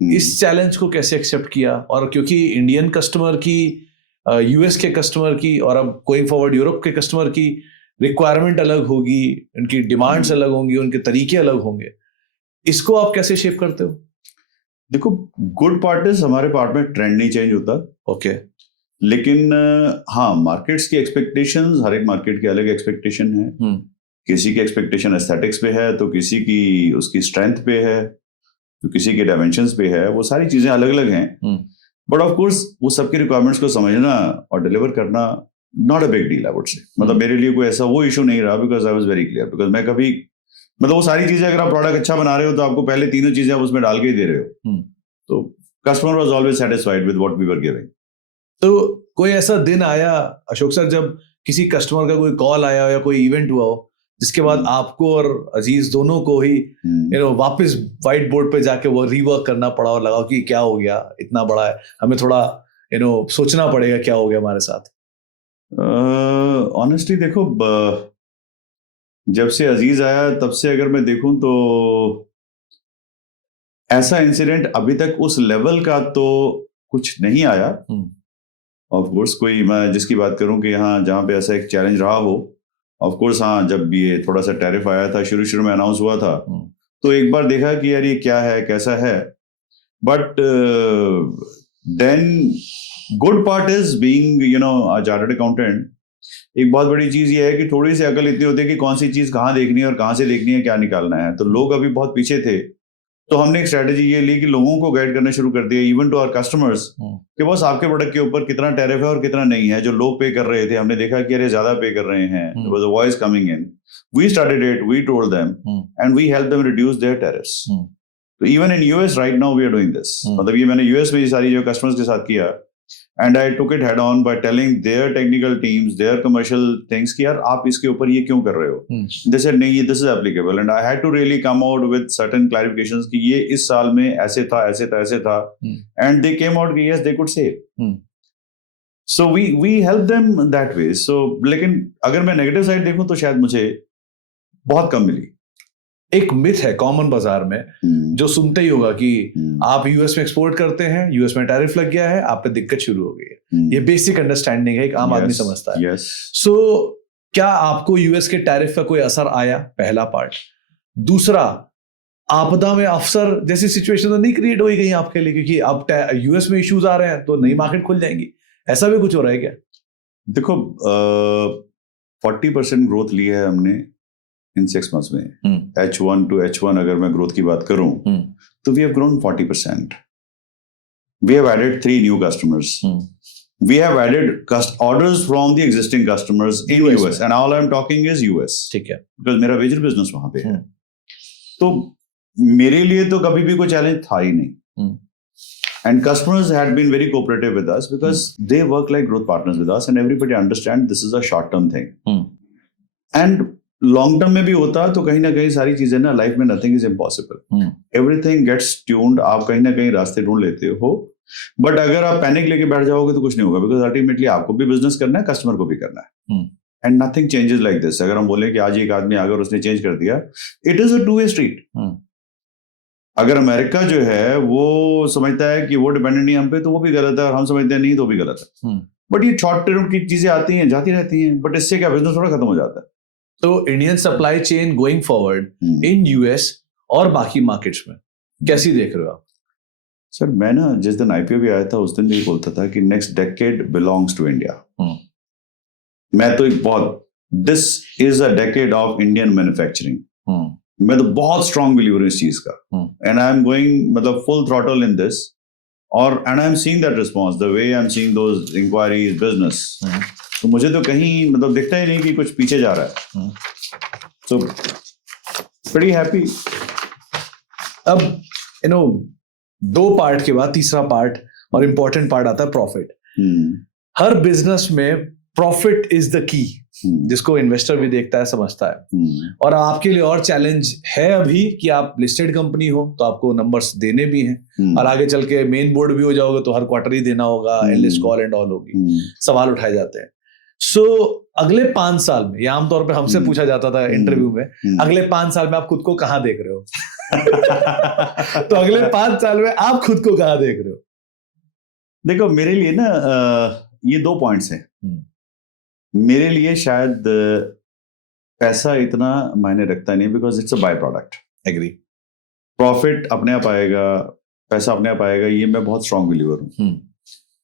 इस चैलेंज को कैसे एक्सेप्ट किया? और क्योंकि इंडियन कस्टमर की, यूएस के कस्टमर की और अब गोइंग फॉरवर्ड यूरोप के कस्टमर की रिक्वायरमेंट अलग होगी, उनकी डिमांड्स अलग होंगी, उनके तरीके अलग होंगे, इसको आप कैसे शेप करते हो? देखो गुड पार्ट इज हमारे पार्ट में ट्रेंड नहीं चेंज होता। ओके। लेकिन हाँ मार्केट्स की एक्सपेक्टेशंस, हर एक मार्केट की अलग एक्सपेक्टेशन है। किसी की एक्सपेक्टेशन एस्थेटिक्स पे है, तो किसी की उसकी स्ट्रेंथ पे है, तो किसी के डायमेंशंस पे है, वो सारी चीजें अलग अलग हैं। बट ऑफ कोर्स वो सबकी रिक्वायरमेंट्स को समझना और डिलीवर करना not a big deal I would say. मतलब मेरे लिए कोई ऐसा वो इशू नहीं रहा, because I was very clear, because मैं कभी मतलब वो सारी चीजें, अगर आप प्रोडक्ट अच्छा बना रहे हो तो आपको पहले तीनों चीजें आप उसमें डाल के ही दे रहे हो। तो customer was always satisfied with what we were giving. तो कोई ऐसा दिन आया अशोक सर जब किसी कस्टमर का कोई कॉल आया या कोई इवेंट हुआ हो जिसके बाद आपको और अजीज दोनों को ही वापस व्हाइट बोर्ड पे जाके वो रीवर्क करना पड़ा और लगा कि क्या हो गया, इतना बड़ा है, हमें थोड़ा सोचना पड़ेगा क्या हो गया हमारे साथ? ऑनेस्टली देखो, जब से अजीज आया तब से अगर मैं देखूं तो ऐसा इंसिडेंट अभी तक उस लेवल का तो कुछ नहीं आया। ऑफ कोर्स कोई मैं जिसकी बात करूं कि यहाँ जहाँ पे ऐसा एक चैलेंज रहा हो, ऑफ कोर्स हाँ, जब ये थोड़ा सा टैरिफ आया था, शुरू में अनाउंस हुआ था, तो एक बार देखा कि यार ये क्या है, कैसा है, but then good part is being a chartered accountant. एक बहुत बड़ी चीज ये है कि थोड़ी सी अकल इतनी होती है कि कौन सी चीज कहाँ देखनी है और कहाँ से देखनी है, क्या निकालना है। तो लोग अभी बहुत पीछे थे, तो हमने एक स्ट्रेटेजी ये ली कि लोगों को गाइड करना शुरू कर दिया, इवन टू आवर कस्टमर्स, कि बस आपके प्रोडक्ट के ऊपर कितना टैरिफ है और कितना नहीं है। जो लोग पे कर रहे थे, हमने देखा कि अरे ज्यादा पे कर रहे हैं, there was a voice coming in, we started it, we told them, and we helped them reduce their tariffs. So even in US right now we are doing this. मतलब ये मैंने US में ये सारी जो कस्टमर्स के साथ किया, and I took it head on by telling their technical teams, their commercial things कि यार आप इसके ऊपर ये क्यों कर रहे हो? They said नहीं, this is applicable, and I had to really come out with certain clarifications कि ये इस साल में ऐसे था, ऐसे था, ऐसे था, and they came out कि yes, they could save. So we help them that way. So लेकिन अगर मैं नेगेटिव साइड देखूं तो शायद मुझे बहुत कम मिली। एक मिथ है कॉमन बाजार में जो सुनते ही होगा कि आप यूएस में एक्सपोर्ट करते हैं, यूएस में टैरिफ लग गया है, आप पे दिक्कत शुरू हो गई है। ये बेसिक अंडरस्टैंडिंग है, एक आम आदमी समझता है। सो क्या आपको यूएस के टैरिफ का कोई असर आया? पहला पार्ट। दूसरा, आपदा में अवसर जैसी सिचुएशन तो नहीं क्रिएट हो गई आपके लिए, क्योंकि अब यूएस में इश्यूज आ रहे हैं तो नई मार्केट खुल जाएंगी, ऐसा भी कुछ हो रहा है क्या? देखो 40% ग्रोथ ली है हमने इन 6 months में। H1 to H1 अगर मैं ग्रोथ की बात करूं तो we have grown 40%. We have added 3 new customers. We have added orders from the existing customers in US and all I'm talking is US. ठीक है, because मेरा major business वहां पे है। तो मेरे लिए तो कभी भी कोई चैलेंज था ही नहीं। And customers had been very cooperative with us because they work like growth partners with us and everybody understand this is a short term thing. And long term में भी होता तो कहीं ना कहीं सारी चीजें ना, लाइफ में nothing is impossible, everything gets tuned, आप कहीं ना कहीं रास्ते ढूंढ लेते हो। बट अगर आप पैनिक लेके बैठ जाओगे तो कुछ नहीं होगा, बिकॉज अल्टीमेटली आपको भी बिजनेस करना है, कस्टमर को भी करना है, and nothing changes like this. अगर हम बोले कि आज एक आदमी आकर उसने चेंज कर दिया, it is a 2-way street. अगर अमेरिका जो है वो समझता है कि वो डिपेंडेंट नहीं हम पे, तो वो भी गलत है, और हम समझते हैं नहीं तो भी गलत है। बट ये शॉर्ट टर्म की चीजें आती हैं जाती रहती हैं, बट इससे क्या बिजनेस थोड़ा खत्म हो जाता है। तो Indian supply chain going forward in US और बाकी मार्केट्स में कैसी देख रहे हो आप? सर मैं ना जिस दिन आईपीओ भी आया था उस दिन भी बोलता था कि next decade belongs to India. मैं तो एक बहुत, this is a decade of Indian manufacturing. मैं तो बहुत स्ट्रॉन्ग बिलीवर हूं इस चीज का, एंड आई एम गोइंग मतलब फुल थ्रॉटल इन दिस, और and I am seeing that response, the way I am seeing those inquiries, business. तो मुझे तो कहीं मतलब दिखता ही नहीं कि कुछ पीछे जा रहा है। So pretty happy. अब दो पार्ट के बाद तीसरा पार्ट और इंपॉर्टेंट पार्ट आता है प्रॉफिट। हर बिजनेस में प्रॉफिट इज द की, जिसको इन्वेस्टर भी देखता है, समझता है। और आपके लिए और चैलेंज है अभी कि आप लिस्टेड कंपनी हो तो आपको नंबर्स देने भी हैं, और आगे चल के मेन बोर्ड भी हो जाओगे तो हर क्वार्टर ही देना होगा, एनालिस्ट कॉल एंड ऑल होगी, सवाल उठाए जाते हैं। सो अगले 5 साल में, ये आमतौर पे हमसे पूछा जाता था इंटरव्यू में, अगले 5 साल में आप खुद को कहाँ देख रहे हो? तो अगले 5 साल में आप खुद को कहाँ देख रहे हो? देखो मेरे लिए ना ये 2 पॉइंट्स हैं। मेरे लिए शायद पैसा इतना मायने रखता नहीं, because it's a by product. Agree. Profit अपने आप आएगा, पैसा अपने आप आएगा, ये मैं बहुत स्ट्रांग बिलीवर हूँ।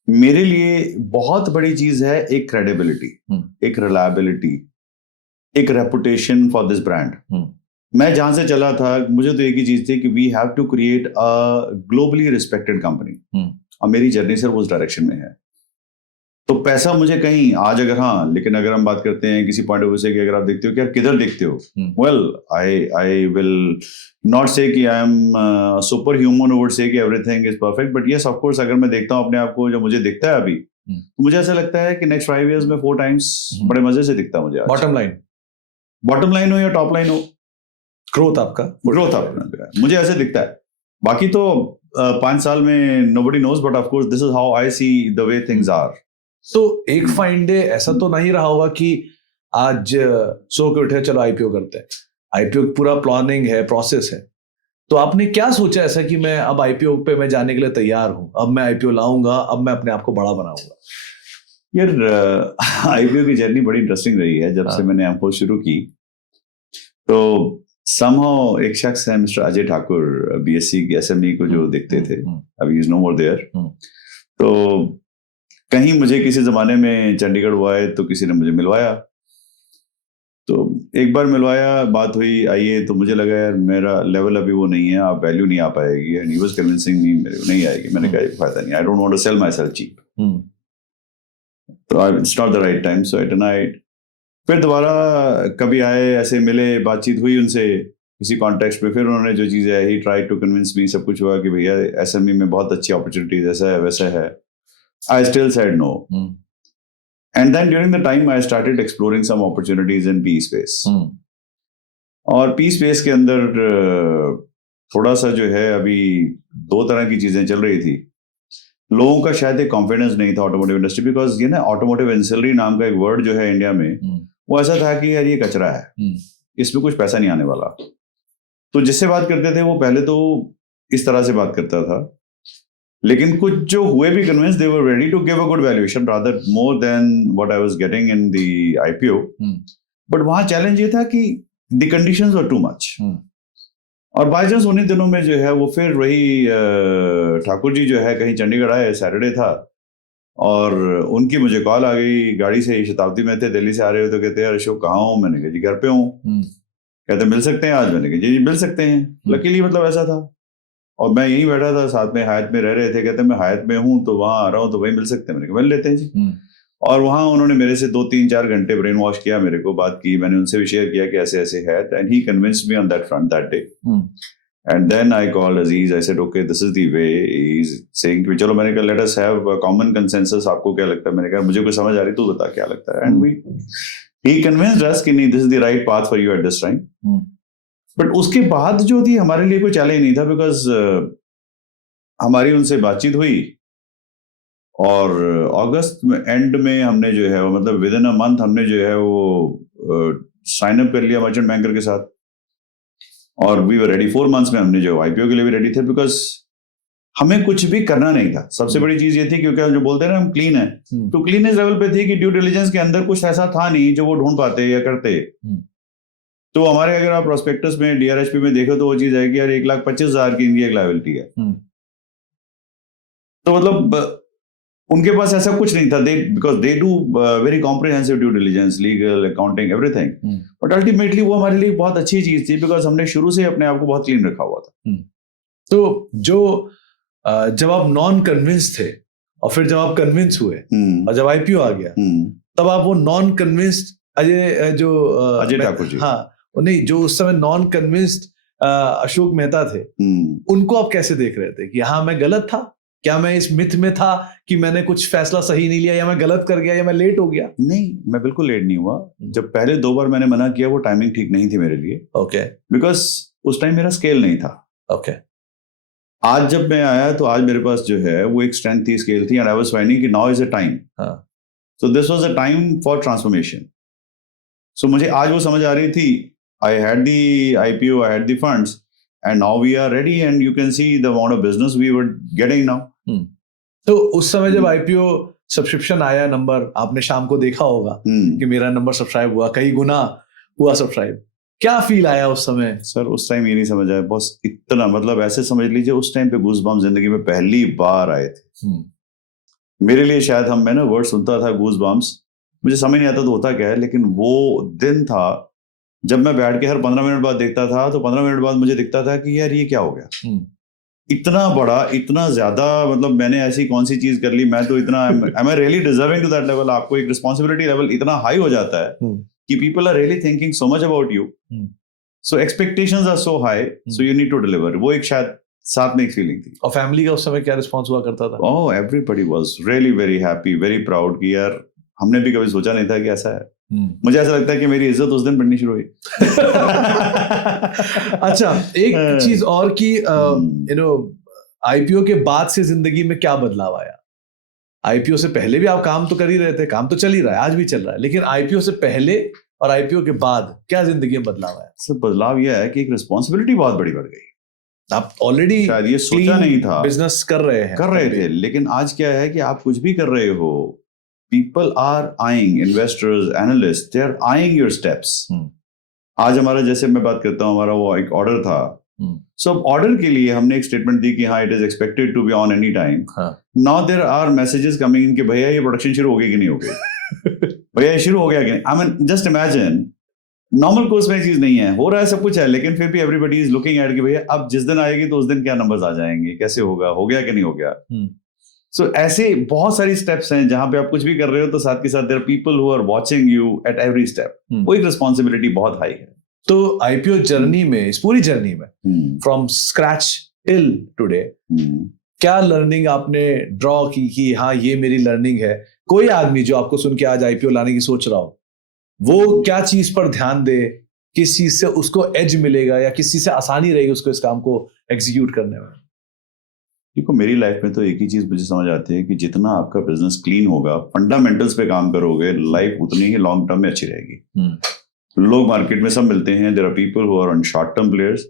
मेरे लिए बहुत बड़ी चीज है एक क्रेडिबिलिटी, एक रिलायबिलिटी, एक रेपुटेशन फॉर दिस ब्रांड। मैं जहां से चला था मुझे तो एक ही चीज थी कि we have to create a globally respected company, और मेरी जर्नी सर उस डायरेक्शन में है। तो पैसा मुझे कहीं आज अगर, हाँ, लेकिन अगर हम बात करते हैं किसी पॉइंट ऑफ व्यू से कि अगर आप देखते हो कि यार किधर देखते हो, well I will not say कि I am super human would say कि everything is perfect, but yes of course अगर मैं देखता हूँ अपने आप को, जो मुझे दिखता है अभी, तो मुझे ऐसा लगता है कि नेक्स्ट 5 years में 4 times बड़े मजे से दिखता है मुझे। बॉटम लाइन हो या टॉप लाइन हो, ग्रोथ आपका मुझे ऐसे दिखता है। बाकी तो 5 साल में nobody knows, but of course this is how I see the way things are. तो एक फाइन डे ऐसा तो नहीं रहा होगा कि आज सो के उठे चलो आईपीओ करते हैं? आईपीओ पूरा प्लानिंग है, प्रोसेस है। तो आपने क्या सोचा ऐसा कि मैं अब आईपीओ पे मैं जाने के लिए तैयार हूं, अब मैं आईपीओ लाऊंगा, अब मैं अपने आप को बड़ा बनाऊंगा? यार आईपीओ की जर्नी बड़ी इंटरेस्टिंग रही है। जब से मैंने एमफोर्स शुरू की तो समहाउ एक शख्स है मिस्टर अजय ठाकुर, बीएससी की एसएमई को जो देखते थे, अभी इज नो मोर देयर। तो कहीं मुझे किसी जमाने में चंडीगढ़ हुआ है तो किसी ने मुझे मिलवाया, तो एक बार मिलवाया, बात हुई, आइए, तो मुझे लगा यार मेरा लेवल अभी वो नहीं है, आप वैल्यू नहीं आ पाएगी, and he was convincing me मेरे को नहीं आएगी। मैंने कहा फायदा नहीं, I don't want to sell myself cheap, तो it's not the right time, so I denied. फिर दोबारा कभी आए, ऐसे मिले, बातचीत हुई उनसे किसी कॉन्टेक्स्ट में, फिर उन्होंने जो चीज़ है, ही ट्राई टू कन्विंस मी, सब कुछ हुआ कि भैया एसएमई में बहुत अच्छी अपॉर्चुनिटीज, ऐसा है वैसा है। I still said no, and then during the time I started exploring some opportunities in P space. और पी स्पेस के अंदर थोड़ा सा जो है, अभी दो तरह की चीजें चल रही थी। लोगों का शायद एक कॉन्फिडेंस नहीं था ऑटोमोटिव इंडस्ट्री, बिकॉज ये ना ऑटोमोटिव एंसिलरी नाम का एक वर्ड जो है इंडिया में, वो ऐसा था कि यार ये कचरा है, इसमें कुछ पैसा नहीं आने वाला। तो जिससे बात करते थे वो पहले तो इस तरह से बात करता था, लेकिन कुछ जो हुए भी convince, they were ready to give a good valuation rather more than what I was getting in the IPO. But वहां चैलेंज ये था कि the conditions were too much. और बाय चांस उन्हीं दिनों में जो है वो फिर वही ठाकुर जी जो है कहीं चंडीगढ़ आए, सैटरडे था, और उनकी मुझे कॉल आ गई, गाड़ी से, शताब्दी में थे, दिल्ली से आ रहे हो, तो कहते हैं अशोक कहाँ हूँ? मैंने कहा जी घर पे हूँ। कहते मिल सकते हैं आज? मैंने कहा जी मिल सकते हैं। लकीली मतलब ऐसा था, और मैं यहीं बैठा था, साथ में हयात में रह रहे थे, कहते मैं हयात में हूँ तो वहां आ रहा हूँ, तो वही मिल सकते हैं। मैंने कहा मिल लेते हैं जी। और वहां उन्होंने मेरे से 2-3-4 घंटे ब्रेन वॉश किया, मेरे को बात की, मैंने उनसे भी शेयर किया कि ऐसे ऐसे है, and he convinced me on that front that day. And then I called Aziz, I said okay this is the way, he is saying कि चलो, मैंने कहा let us have a common consensus, आपको क्या लगता है? मैंने कहा मुझे कुछ समझ आ रही, तू बता क्या लगता है। एंड ही कन्विंस्ड अस कि नहीं, this is the right path for you at this time. But उसके बाद जो थी हमारे लिए कोई चैलेंज नहीं था, बिकॉज हमारी उनसे बातचीत हुई, और अगस्त में एंड में हमने जो है, मतलब विद इन अ मंथ हमने जो है वो साइन अप कर लिया मर्चेंट बैंकर के साथ, और वी वर रेडी। 4 मंथ्स में हमने जो आईपीओ के लिए भी रेडी थे, बिकॉज हमें कुछ भी करना नहीं था। सबसे बड़ी चीज ये थी, क्योंकि जो बोलते हैं ना हम क्लीन है, तो क्लीन इस लेवल पे थी कि ड्यू डिलिजेंस के अंदर कुछ ऐसा था नहीं जो वो ढूंढ पाते या करते। तो हमारे, अगर आप प्रोस्पेक्टस में डीआरएचपी में देखो तो वो चीज है कि यार 1,25,000 की इनकी एक लायबिलिटी है। तो मतलब उनके पास ऐसा कुछ नहीं था, because they do very comprehensive due diligence, legal, accounting, everything. But ultimately वो हमारे लिए बहुत अच्छी चीज थी, बिकॉज हमने शुरू से अपने आप को बहुत क्लीन रखा हुआ था। तो जो जब आप नॉन कन्विंस थे, और फिर जब आप कन्विंस हुए, और जब आईपीओ आ गया, तब आप वो नॉन कन्विंस्ड अजय ठाकुर जी, हाँ नहीं, जो उस समय नॉन कन्विंस्ड अशोक मेहता थे, उनको आप कैसे देख रहे थे कि हाँ मैं गलत था? क्या मैं इस मिथ में था कि मैंने कुछ फैसला सही नहीं लिया, या मैं गलत कर गया, या मैं लेट हो गया? नहीं, मैं बिल्कुल लेट नहीं हुआ। जब पहले 2 बार मैंने मना किया, वो टाइमिंग ठीक नहीं थी मेरे लिए। ओके। बिकॉज उस टाइम मेरा स्केल नहीं था। ओके। आज जब मैं आया तो आज मेरे पास जो है वो एक स्ट्रेंथ थी, स्केल थी, एंड आई वाज फाइंडिंग कि now is a time. So this was a time for transformation. So मुझे आज वो समझ आ रही थी, I had the IPO, I had the funds, and now we are ready, and you can see the amount of business we were getting now. तो उस समय जब आईपीओ सब्सक्रिप्शन आया, नंबर आपने शाम को देखा होगा कि मेरा नंबर सब्सक्राइब हुआ, कई गुना हुआ सब्सक्राइब, क्या फील आया उस समय? सर उस टाइम ये नहीं समझ आया बस, इतना, मतलब ऐसे समझ लीजिए उस टाइम पे गूज़बम्प्स जिंदगी में पहली बार आए थे मेरे लिए। शायद मैं ना वर्ड सुनता था गूज़बम्प्स, मुझे समझ नहीं आता तो होता क्या है, लेकिन वो दिन था जब मैं बैठ के हर 15 मिनट बाद देखता था, तो 15 मिनट बाद मुझे दिखता था कि यार ये क्या हो गया, इतना बड़ा, इतना ज्यादा, मतलब मैंने ऐसी कौन सी चीज कर ली, मैं तो इतना, am I really deserving to that level? आपको एक रिस्पॉन्सिबिलिटी लेवल इतना हाई हो जाता है कि people are really thinking so much about you, so expectations are so high, so you need to deliver. वो एक शायद साथ में एक फीलिंग थी। और फैमिली का उस समय क्या रिस्पॉन्स हुआ करता था? Oh, everybody was really very happy, very proud कि यार हमने भी कभी सोचा नहीं था कि ऐसा है। मुझे ऐसा लगता है कि मेरी इज्जत उस दिन बढ़नी शुरू हुई। अच्छा, एक चीज और कि यू नो आईपीओ के बाद से जिंदगी में क्या बदलाव आया? आईपीओ से पहले भी आप काम तो कर ही रहे थे, काम तो चल ही रहा है, आज भी चल रहा है, लेकिन आईपीओ से पहले और आईपीओ के बाद क्या जिंदगी में बदलाव आया? सब बदलाव यह है कि एक रिस्पॉन्सिबिलिटी बहुत बड़ी बढ़ गई। आप ऑलरेडी शायद ये सोचा नहीं था, बिजनेस कर रहे थे, लेकिन आज क्या है कि आप कुछ भी कर रहे हो, people are eyeing, investors, analysts, they are eyeing your steps. आज हमारा, जैसे मैं बात करता हूँ, हमारा वो एक ऑर्डर था, सो ऑर्डर के लिए हमने एक स्टेटमेंट दी कि हाँ it is expected to be on any time. Now there are messages coming in कि भैया ये प्रोडक्शन शुरू हो गई कि नहीं हो गई, भैया ये शुरू हो गया कि नहीं. I mean just imagine, normal course में चीज नहीं है, हो रहा है सब कुछ है, लेकिन फिर भी एवरीबडी इज लुकिंग एट कि भैया अब जिस दिन आएगी तो उस दिन क्या नंबर्स आ जाएंगे, कैसे होगा, हो गया कि नहीं हो गया. सो ऐसे बहुत सारी स्टेप्स हैं जहां पे आप कुछ भी कर रहे हो तो साथ के साथ there are people who are watching you at every step. वो एक रिस्पॉन्सिबिलिटी बहुत हाई है. तो आईपीओ जर्नी में, इस पूरी जर्नी में, फ्रॉम स्क्रैच टिल टुडे, क्या लर्निंग आपने ड्रॉ की कि हाँ ये मेरी लर्निंग है? कोई आदमी जो आपको सुन के आज आईपीओ लाने की सोच रहा हो, वो क्या चीज पर ध्यान दे, किस चीज से उसको एज मिलेगा या किस चीज से आसानी रहेगी उसको इस काम को एग्जीक्यूट करने में? देखो, मेरी लाइफ में तो एक ही चीज मुझे समझ आती है कि जितना आपका बिजनेस क्लीन होगा, फंडामेंटल्स पे काम करोगे, लाइफ उतनी ही लॉन्ग टर्म में अच्छी रहेगी. लोग मार्केट में सब मिलते हैं, there are people who are on short term players,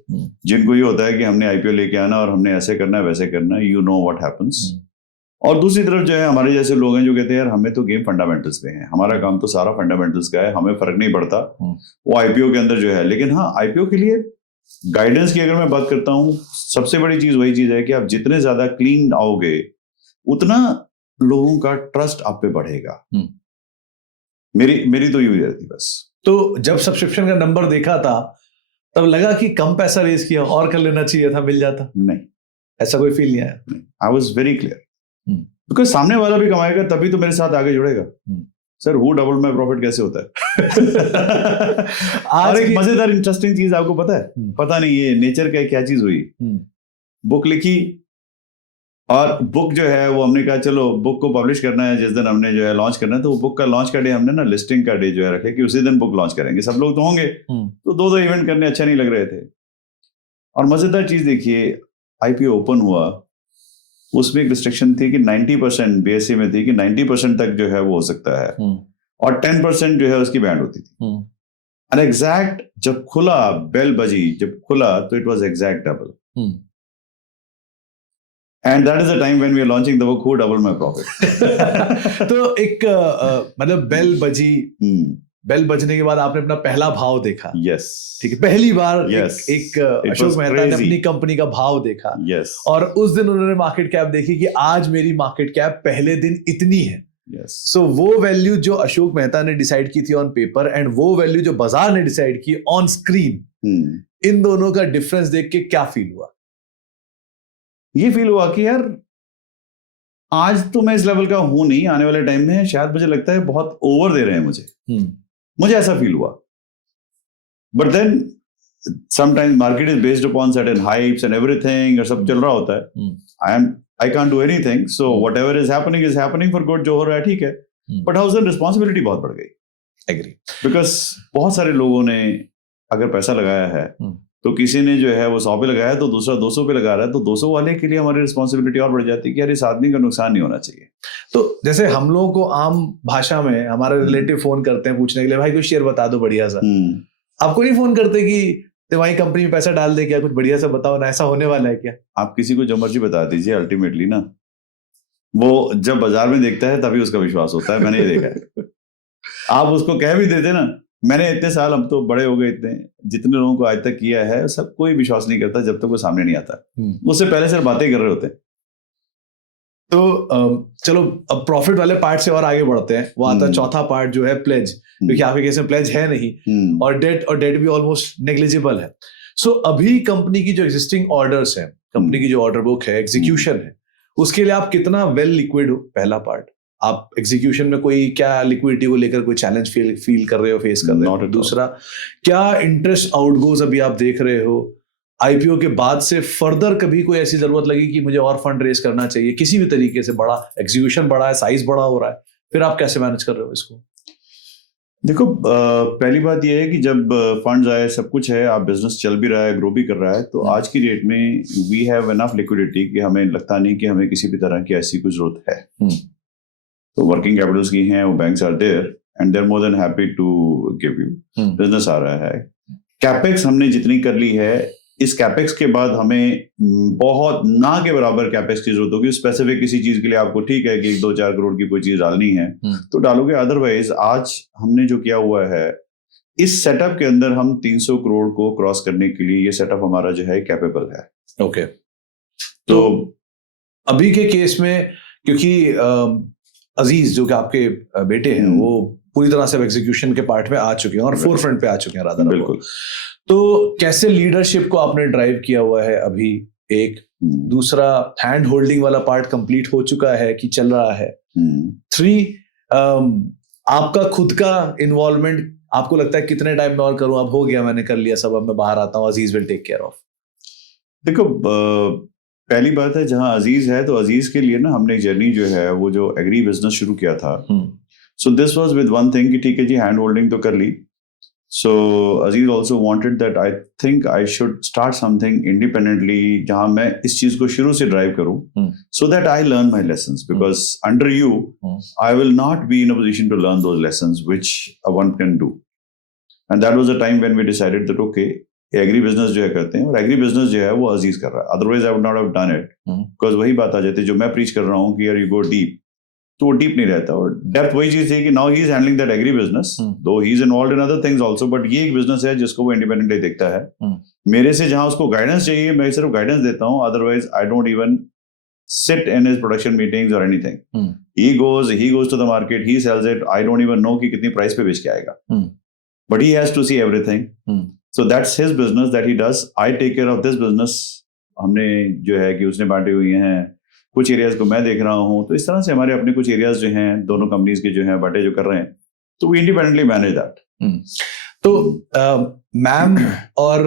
जिनको ये होता है कि हमने आईपीओ लेके आना और हमने ऐसे करना है वैसे करना है, यू नो व्हाट हैपेंस. और दूसरी तरफ जो है हमारे जैसे लोग हैं जो कहते हैं यार हमें तो गेम फंडामेंटल्स पे है, हमारा काम तो सारा फंडामेंटल्स का है, हमें फर्क नहीं पड़ता वो आईपीओ के अंदर जो है. लेकिन हाँ, आईपीओ के लिए गाइडेंस की अगर मैं बात करता हूँ, सबसे बड़ी चीज वही चीज है कि आप जितने ज्यादा क्लीन आओगे उतना लोगों का ट्रस्ट आप पे बढ़ेगा. मेरी तो यही रहती बस. तो जब सब्सक्रिप्शन का नंबर देखा था तब लगा कि कम पैसा रेज किया और कर लेना चाहिए था, मिल जाता? नहीं, ऐसा कोई फील नहीं आया? I was very clear, because सामने वाला भी कमाएगा तभी तो मेरे साथ आगे जुड़ेगा. Sir who double my profit कैसे होता है? और एक मजेदार इंटरेस्टिंग चीज आपको पता है, पता नहीं ये नेचर का क्या चीज हुई. बुक लिखी और बुक जो है वो हमने कहा चलो बुक को पब्लिश करना है, जिस दिन हमने जो है लॉन्च करना है, तो वो बुक का लॉन्च का डे हमने ना लिस्टिंग का डे जो है रखे कि उसी दिन बुक लॉन्च करेंगे. सब लोग तो होंगे, तो दो इवेंट करने अच्छा नहीं लग रहे थे. और मजेदार चीज देखिए, आईपीओ ओपन हुआ, उसमें एक रिस्ट्रिक्शन थी कि 90% बीएसई में थी कि 90% तक जो है वो हो सकता है और 10% जो है उसकी बैंड होती थी. एंड एग्जैक्ट जब खुला, बेल बजी जब खुला, तो it was exact double. And that is the time when we are launching the book Who Doubled My Profit. तो एक मतलब बेल बजी, बेल बजने के बाद आपने अपना पहला भाव देखा. Yes. ठीक है, पहली बार Yes. एक अशोक मेहता ने अपनी कंपनी का भाव देखा. Yes. और उस दिन उन्होंने मार्केट कैप देखी कि आज मेरी मार्केट कैप पहले दिन इतनी है. Yes. So वो वैल्यू जो अशोक मेहता ने डिसाइड की थी ऑन पेपर एंड वो वैल्यू जो बाजार ने डिसाइड की ऑन स्क्रीन, इन दोनों का डिफरेंस देख के क्या फील हुआ? ये फील हुआ कि यार आज तो मैं इस लेवल का हूं नहीं, आने वाले टाइम में शायद मुझे लगता है बहुत ओवर दे रहे हैं मुझे ऐसा फील हुआ. But then sometimes market is based upon certain hypes and everything, और सब चल रहा होता है. I can't do anything, so whatever is happening for good. जो हो रहा है ठीक है, बट हाउस एंड रिस्पॉन्सिबिलिटी बहुत बढ़ गई. एग्री. बिकॉज बहुत सारे लोगों ने अगर पैसा लगाया है तो किसी ने जो है वो 100 पे लगाया तो दूसरा 200 पे लगा रहा है, तो 200 वाले के लिए हमारी रिस्पॉन्सिबिलिटी और बढ़ जाती है कि यार इस आदमी का नुकसान नहीं होना चाहिए. तो जैसे हम लोगों को आम भाषा में हमारे रिलेटिव फोन करते हैं पूछने के लिए, भाई कोई शेयर बता दो बढ़िया सा. आपको नहीं फोन करते कि तुम्हारी कंपनी में पैसा डाल दे, क्या कुछ बढ़िया सा बताओ ना, ऐसा होने वाला है क्या? आप किसी को जो मर्जी बता दीजिए, अल्टीमेटली ना वो जब बाजार में देखता है तभी उसका विश्वास होता है. मैंने ये देखा है. आप उसको कह भी देते ना, मैंने इतने साल, हम तो बड़े हो गए, इतने जितने लोगों को आज तक किया है, सब कोई विश्वास नहीं करता जब तक वो सामने नहीं आता. उससे पहले सिर्फ बातें कर रहे होते हैं. तो चलो अब प्रॉफिट वाले पार्ट से और आगे बढ़ते हैं. वो आता है चौथा पार्ट जो है प्लेज, क्योंकि आपके केस में प्लेज है नहीं और डेट भी ऑलमोस्ट नेग्लिजिबल है. सो अभी कंपनी की जो एग्जिस्टिंग ऑर्डर्स है, कंपनी की जो ऑर्डर बुक है, एग्जीक्यूशन है, उसके लिए आप कितना वेल लिक्विड हो? पहला पार्ट. आप एग्जीक्यूशन में कोई क्या लिक्विडिटी को लेकर कोई चैलेंज फील कर रहे हो, फेस कर रहे हो? दूसरा, क्या इंटरेस्ट आउटगोज अभी आप देख रहे हो? आईपीओ के बाद से फर्दर कभी कोई ऐसी जरूरत लगी कि मुझे और फंड रेज करना चाहिए किसी भी तरीके से, बड़ा एग्जीक्यूशन बड़ा है, साइज बड़ा हो रहा है, फिर आप कैसे मैनेज कर रहे हो इसको? देखो, पहली बात यह है कि जब फंड्स आए, सब कुछ है, आप बिजनेस चल भी रहा है, ग्रो भी कर रहा है, तो आज की डेट में वी हैव एनफ लिक्विडिटी कि हमें लगता नहीं कि हमें किसी भी तरह की ऐसी कोई जरूरत है. तो वर्किंग कैपिटल्स की हैं, वो banks are there and they are more than happy to give you. Business आ रहा है. कैपेक्स हमने जितनी कर ली है इस कैपेक्स के बाद हमें बहुत ना के बराबर कैपेक्स की जरूरत होगी। स्पेसिफिक किसी चीज के लिए आपको ठीक है कि 1-2-4 करोड़ की कोई चीज डालनी है तो डालोगे, अदरवाइज आज हमने जो किया हुआ है इस सेटअप के अंदर हम 300 करोड़ को क्रॉस करने के लिए ये सेटअप हमारा जो है कैपेबल है। ओके, तो अभी के केस में क्योंकि अजीज जो कि आपके बेटे हैं वो पूरी तरह से एग्जीक्यूशन के पार्ट में आ चुके हैं और फोर फ्रंट पे आ चुके हैं राधा। बिल्कुल। तो कैसे लीडरशिप को आपने ड्राइव किया हुआ है अभी? एक दूसरा, हैंड होल्डिंग वाला पार्ट कंप्लीट हो चुका है कि चल रहा है? 3, आपका खुद का इन्वॉल्वमेंट आपको लगता है कितने टाइम में और करूं, अब हो गया, मैंने कर लिया सब, अब मैं बाहर आता हूं, अजीज विल टेक केयर ऑफ? देखो, पहली बात है जहां अजीज है तो अजीज के लिए ना हमने जर्नी जो है वो जो एग्री बिजनेस शुरू किया था, so this was with one thing कि ठीक है जी हैंड होल्डिंग तो कर ली। So Aziz also wanted that I think I should start something independently जहां मैं इस चीज को शुरू से ड्राइव करूं, so that I learn my lessons, because under you I will not be in a position to learn those lessons which one can do. And that was a time when we decided that okay agri business जो है करते हैं, और agree business जो है वो अजीज कर रहा है, otherwise I would not have done it. Because वही बात आ जाती है जो मैं प्रीच कर रहा हूँ कि यार यू गो डीप, तो वो डीप नहीं रहता, और डेप्थ वही चीज थी कि now he is handling that agri business, though he is involved in other things also, but ये एक बिजनेस है जिसको वो इंडिपेंडेंटली देखता है। मेरे से जहां उसको गाइडेंस चाहिए मैं सिर्फ गाइडेंस देता हूँ, otherwise I don't even sit in his production meetings or anything. He goes to the market, he sells it, I don't even know कि कितनी प्राइस पे बेच के आएगा, but he has to see everything. So that's his business that he does. I take care of this business. हमने जो है कि उसने बांटे हुए हैं, कुछ एरियाज को मैं देख रहा हूँ, तो इस तरह से हमारे अपने कुछ एरियाज जो हैं दोनों कंपनीज के जो हैं बांटे जो कर रहे हैं, तो we independently manage that. तो मैम और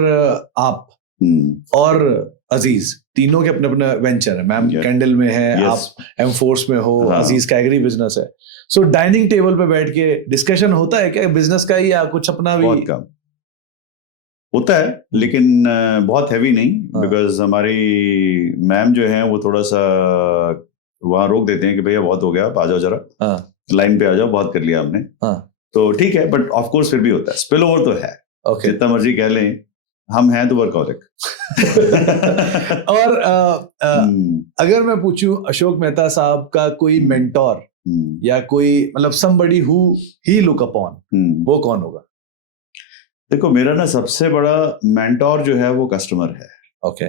आप और अजीज तीनों के अपने अपने वेंचर है। मैम कैंडल में है, आप एमफोर्स में हो, अजीज का एग्री बिजनेस है। सो डाइनिंग टेबल पे बैठ के डिस्कशन होता है क्या बिजनेस का, या कुछ अपना भी? बहुत कम होता है, लेकिन बहुत हैवी नहीं, बिकॉज हमारी मैम जो है वो थोड़ा सा वहां रोक देते हैं कि भैया बहुत हो गया, आप आ जाओ जरा, लाइन पे आ जाओ, बहुत कर लिया हमने, तो ठीक है, बट ऑफ कोर्स फिर भी होता है, स्पिल ओवर तो है। जितना मर्जी कह लें, हम हैं तो वर्कहॉलिक। और अगर मैं पूछूं अशोक मेहता साहब का कोई मेंटोर या कोई मतलब somebody who he look upon, वो कौन होगा? देखो, मेरा ना सबसे बड़ा मेंटोर जो है वो कस्टमर है। ओके।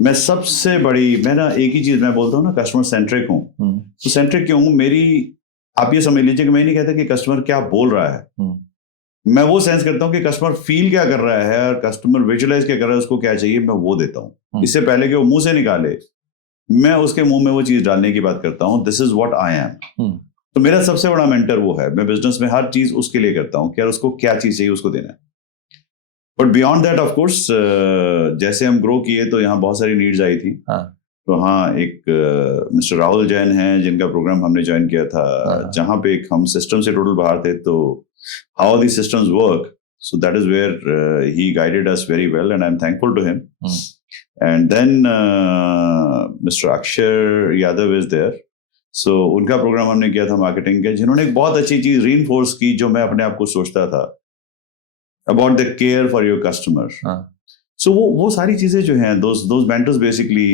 मैं ना एक ही चीज मैं बोलता हूँ ना, कस्टमर सेंट्रिक हूँ। तो सेंट्रिक क्यों हूँ? आप ये समझ लीजिए कि मैं नहीं कहता कि कस्टमर क्या बोल रहा है, मैं वो सेंस करता हूँ कि कस्टमर फील क्या कर रहा है और कस्टमर विजुअलाइज क्या कर रहा है, उसको क्या चाहिए, मैं वो देता हूँ। इससे पहले कि वो मुंह से निकाले, मैं उसके मुंह में वो चीज डालने की बात करता हूँ। This is what I am. तो मेरा सबसे बड़ा मेंटर वो है। मैं बिजनेस में हर चीज उसके लिए करता हूँ कि यार उसको क्या चीज चाहिए, उसको देना है। But beyond that of course जैसे हम ग्रो किए तो यहाँ बहुत सारी नीड्स आई थी। तो हाँ, एक मिस्टर राहुल जैन हैं जिनका प्रोग्राम हमने ज्वाइन किया था, जहाँ पे एक हम सिस्टम से टोटल बाहर थे, तो how these systems work, so that is where he guided us very well, and I'm thankful to him. And then Mr. Akshar Yadav is there, so उनका प्रोग्राम हमने किया था मार्केटिंग का, जिन्होंने एक बहुत अच्छी चीज रीइंफोर्स की जो मैं अपने आप को सोचता था, about the care for your customer. So वो सारी चीजें जो हैं, those mentors basically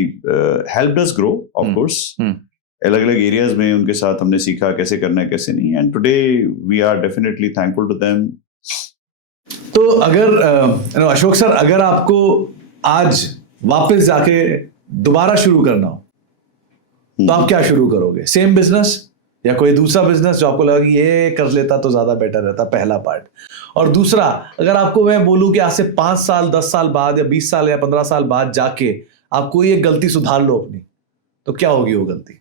helped us grow, of course. अलग अलग एरियाज में उनके साथ हमने सीखा कैसे करना है, कैसे नहीं, and today we are definitely thankful to them. तो अगर अशोक सर, अगर आपको आज वापस जाके दोबारा शुरू करना हो तो आप क्या शुरू करोगे? सेम बिजनेस या कोई दूसरा बिजनेस जो आपको लगा कि ये कर लेता तो ज्यादा बेटर रहता, पहला पार्ट? और दूसरा, अगर आपको मैं बोलूं कि आज से 5 साल 10 साल बाद या 20 साल या 15 साल बाद जाके आपको ये गलती सुधार लो अपनी, तो क्या होगी वो गलती?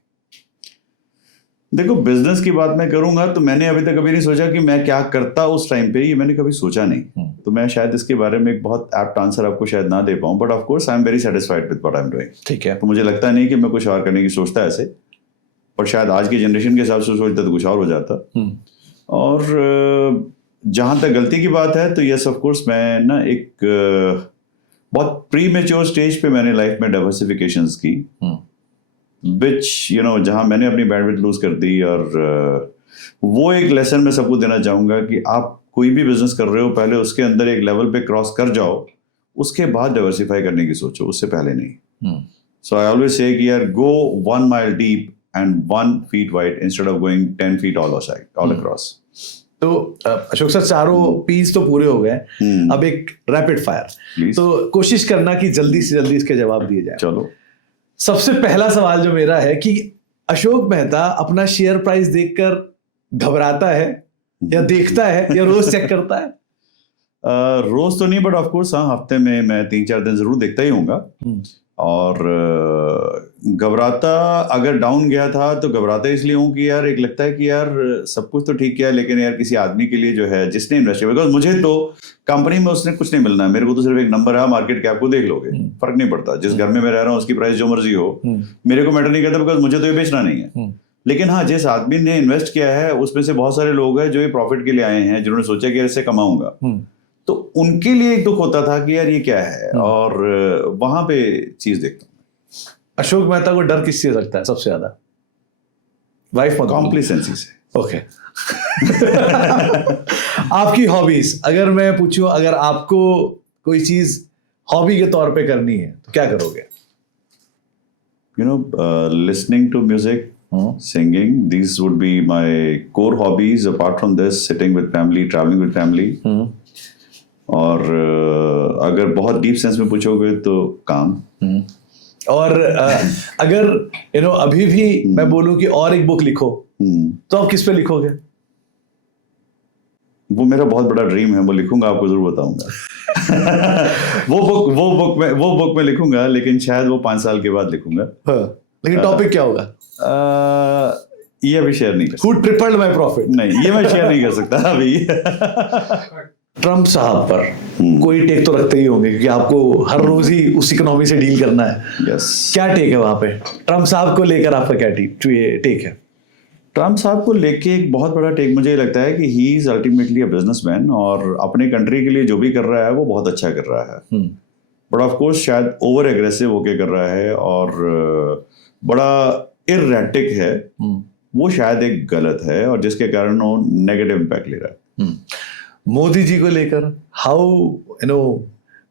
देखो, बिजनेस की बात मैं करूंगा तो मैंने अभी तक कभी नहीं सोचा कि मैं क्या करता उस टाइम पे, ये मैंने कभी सोचा नहीं। तो मैं शायद इसके बारे में एक बहुत एप्ट आंसर आपको शायद ना दे पाऊं, but of course I am very satisfied with what I am doing. ठीक है। तो मुझे लगता नहीं कि मैं कुछ और करने की सोचता ऐसे, और शायद आज की जनरेशन के हिसाब से सोचता तो कुछ और हो जाता। और जहां तक गलती की बात है तो यस ऑफ कोर्स मैं ना एक बहुत प्री मेच्योर स्टेज पे मैंने लाइफ में डाइवर्सिफिकेशंस की, विच जहां मैंने अपनी बैंडविड्थ लूज कर दी। और वो एक लेसन मैं सबको देना चाहूंगा कि आप कोई भी बिजनेस कर रहे हो, पहले उसके अंदर एक लेवल पे क्रॉस कर जाओ, उसके बाद डाइवर्सिफाई करने की सोचो, उससे पहले नहीं। सो आई ऑलवेज से कि यार गो 1 mile deep and 1 feet wide instead of going 10 feet all across. तो अशोक सर, चारों पीस तो पूरे हो गए, अब एक रैपिड फायर, तो कोशिश करना कि जल्दी से जल्दी इसके जवाब दिए जाए। चलो, सबसे पहला सवाल जो मेरा है कि अशोक मेहता अपना शेयर प्राइस देखकर घबराता है या देखता है या रोज चेक करता है? रोज तो नहीं, बट ऑफ कोर्स हाँ, हफ्ते में मैं 3-4 दिन जरूर देखता ही होऊंगा। और घबराता, अगर डाउन गया था तो घबराता इसलिए हूँ कि यार एक लगता है कि यार सब कुछ तो ठीक किया, लेकिन यार किसी आदमी के लिए जो है जिसने इन्वेस्ट किया, बिकॉज मुझे तो कंपनी में उसने कुछ नहीं मिलना है, मेरे को तो सिर्फ एक नंबर है, मार्केट कैप को देख लोगे, फर्क नहीं पड़ता। जिस घर में मैं रह रहा हूँ उसकी प्राइस जो मर्जी हो, मेरे को मैटर नहीं करता, बिकॉज मुझे तो ये बेचना नहीं है। लेकिन हाँ, जिस आदमी ने इन्वेस्ट किया है उसमें से बहुत सारे लोग हैं जो ये प्रॉफिट के लिए आए हैं, जिन्होंने सोचा कि इससे कमाऊंगा, तो उनके लिए एक दुख होता था कि यार ये क्या है, और वहां पे चीज देखता हूँ। अशोक मेहता को डर किस चीज लगता है सबसे ज्यादा? वाइफ मत? कॉम्प्लिसेंसी से। ओके। आपकी हॉबीज, अगर मैं पूछूं, अगर आपको कोई चीज हॉबी के तौर पे करनी है तो क्या करोगे? You know, listening to music, singing, these would be my core hobbies. Apart from this, sitting with family, traveling with family. और अगर बहुत डीप सेंस में पूछोगे तो काम। और अगर अभी भी मैं बोलूं कि और एक बुक लिखो, तो आप किस पे लिखोगे? वो मेरा बहुत बड़ा ड्रीम है, वो लिखूंगा, आपको जरूर बताऊंगा। वो बुक में लिखूंगा, लेकिन शायद वो 5 साल के बाद लिखूंगा। लेकिन टॉपिक क्या होगा? ये अभी शेयर नहीं कर सकता। Who tripled my profit? नहीं, ये मैं शेयर नहीं कर सकता अभी। ट्रम्प साहब पर कोई टेक तो रखते ही होंगे, क्योंकि आपको हर रोज ही उस इकोनॉमी से डील करना है। यस। क्या टेक है वहां पे ट्रम्प साहब को लेकर? आपका क्या टेक है? ट्रम्प साहब को लेके एक बहुत बड़ा टेक मुझे लगता है कि he is ultimately a businessman, और अपने कंट्री के लिए जो भी कर रहा है वो बहुत अच्छा कर रहा है। बट ऑफ कोर्स शायद ओवर एग्रेसिव होके कर रहा है, और बड़ा इररेटिक है, वो शायद एक गलत है, और जिसके कारण वो नेगेटिव इम्पैक्ट ले रहा है। मोदी जी को लेकर how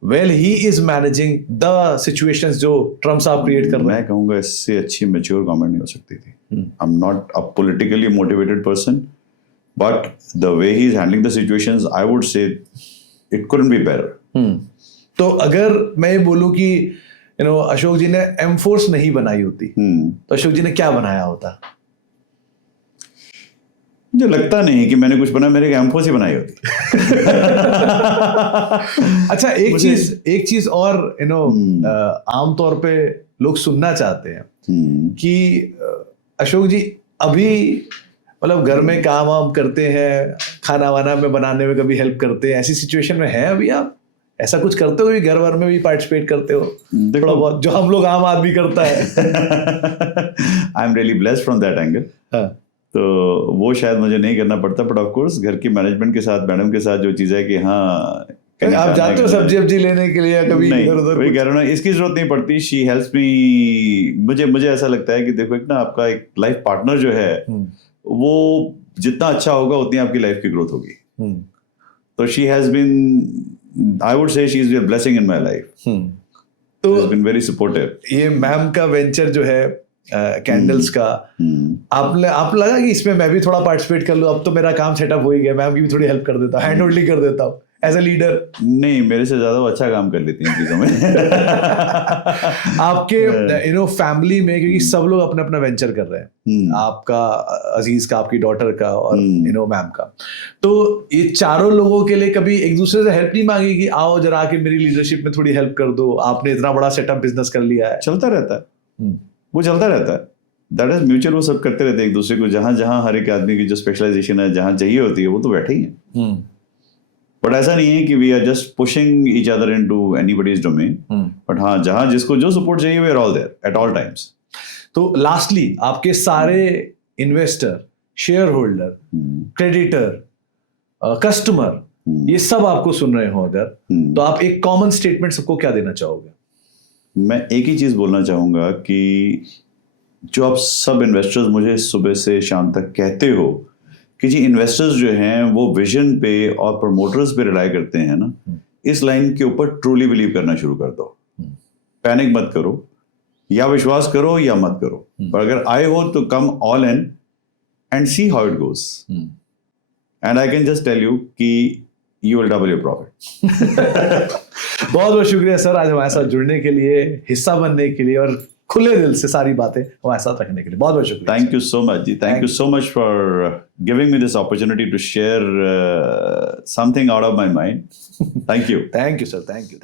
well he is managing the situations जो ट्रम्प साहब क्रिएट कर रहे हैं? मैं कहूंगा इससे अच्छी मैच्योर गवर्नमेंट नहीं हो सकती थी। I am not a politically motivated person, but the way he is handling the situations, I would से इट कुडंट बी बेटर। तो अगर मैं ये बोलूं कि अशोक जी ने एमफोर्स नहीं बनाई होती, तो अशोक जी ने क्या बनाया होता? मुझे लगता नहीं कि मैंने कुछ बनाया, मेरे एमफोर्स ही बनाई होती। अच्छा, एक चीज और आमतौर पे लोग सुनना चाहते हैं कि अशोक जी अभी मतलब घर में काम वाम करते हैं, खाना वाना में बनाने में कभी हेल्प करते हैं, ऐसी सिचुएशन में है अभी आप? ऐसा कुछ करते हो कि घर भर में भी पार्टिसिपेट करते हो थोड़ा बहुत, जो हम लोग आम आदमी करता है? आई am really blessed from that angle. तो वो शायद मुझे नहीं करना पड़ता, बट ऑफ कोर्स घर की मैनेजमेंट के साथ, मैडम के साथ जो चीज़ है कि हाँ आप जाते हो सब्जी लेने के लिए कभी इधर उधर? वही कह रहा हूँ ना, इसकी जरूरत नहीं पड़ती। She helps me. मुझे ऐसा लगता है कि देखो, एक ना आपका एक लाइफ पार्टनर जो है वो जितना अच्छा होगा उतनी आपकी लाइफ की ग्रोथ होगी। तो she has been, I would say she is a blessing in my life. तो हैज बीन वेरी सपोर्टिव। ये मैम का वेंचर जो है कैंडल्स का, आप लगा कि इसमें मैं भी थोड़ा पार्टिसिपेट कर लूं? अब तो मेरा काम सेटअप हो ही गया, मैम की भी थोड़ी हेल्प कर देता हूं, हैंड होल्डिंग कर देता हूं एज अ लीडर। नहीं, मेरे से ज्यादा वो अच्छा काम कर लेती हैं चीजों में। आपके फैमिली में, क्योंकि सब लोग अपना अपना वेंचर कर रहे हैं, आपका, अजीज का, आपकी डॉटर का, और मैम का, तो ये चारों लोगों के लिए कभी एक दूसरे से हेल्प नहीं मांगी कि आओ जरा आके मेरी लीडरशिप में थोड़ी हेल्प कर दो, आपने इतना बड़ा सेटअप बिजनेस कर लिया है? चलता रहता है, वो चलता रहता है। दैट इज म्यूचुअल, वो सब करते रहते हैं एक दूसरे को। जहां जहां हर एक आदमी की जो स्पेशलाइजेशन है, जहां चाहिए होती है, वो तो बैठे ही हैं। बट ऐसा नहीं है कि we are just pushing each other into anybody's domain. But हाँ, जहां जिसको जो सपोर्ट चाहिए, we are all there at all times. तो लास्टली, आपके सारे investor, share holder, creditor, customer, ये सब आपको सुन रहे हो अगर, तो आप एक कॉमन स्टेटमेंट सबको क्या देना चाहोगे? मैं एक ही चीज बोलना चाहूंगा कि जो आप सब इन्वेस्टर्स मुझे सुबह से शाम तक कहते हो कि जी इन्वेस्टर्स जो हैं वो विजन पे और प्रमोटर्स पे रिलाई करते हैं ना, इस लाइन के ऊपर ट्रूली बिलीव करना शुरू कर दो। पैनिक मत करो, या विश्वास करो या मत करो, पर अगर आए हो तो come all in and see how it goes. And I can just tell you कि you will double your profit. बहुत बहुत शुक्रिया सर, आज हमारे साथ जुड़ने के लिए, हिस्सा बनने के लिए और खुले दिल से सारी बातें हमारे साथ रखने के लिए बहुत बहुत शुक्रिया। थैंक यू सो मच जी, thank you so much for giving me this opportunity to share something out of my mind. Thank you sir, thank you.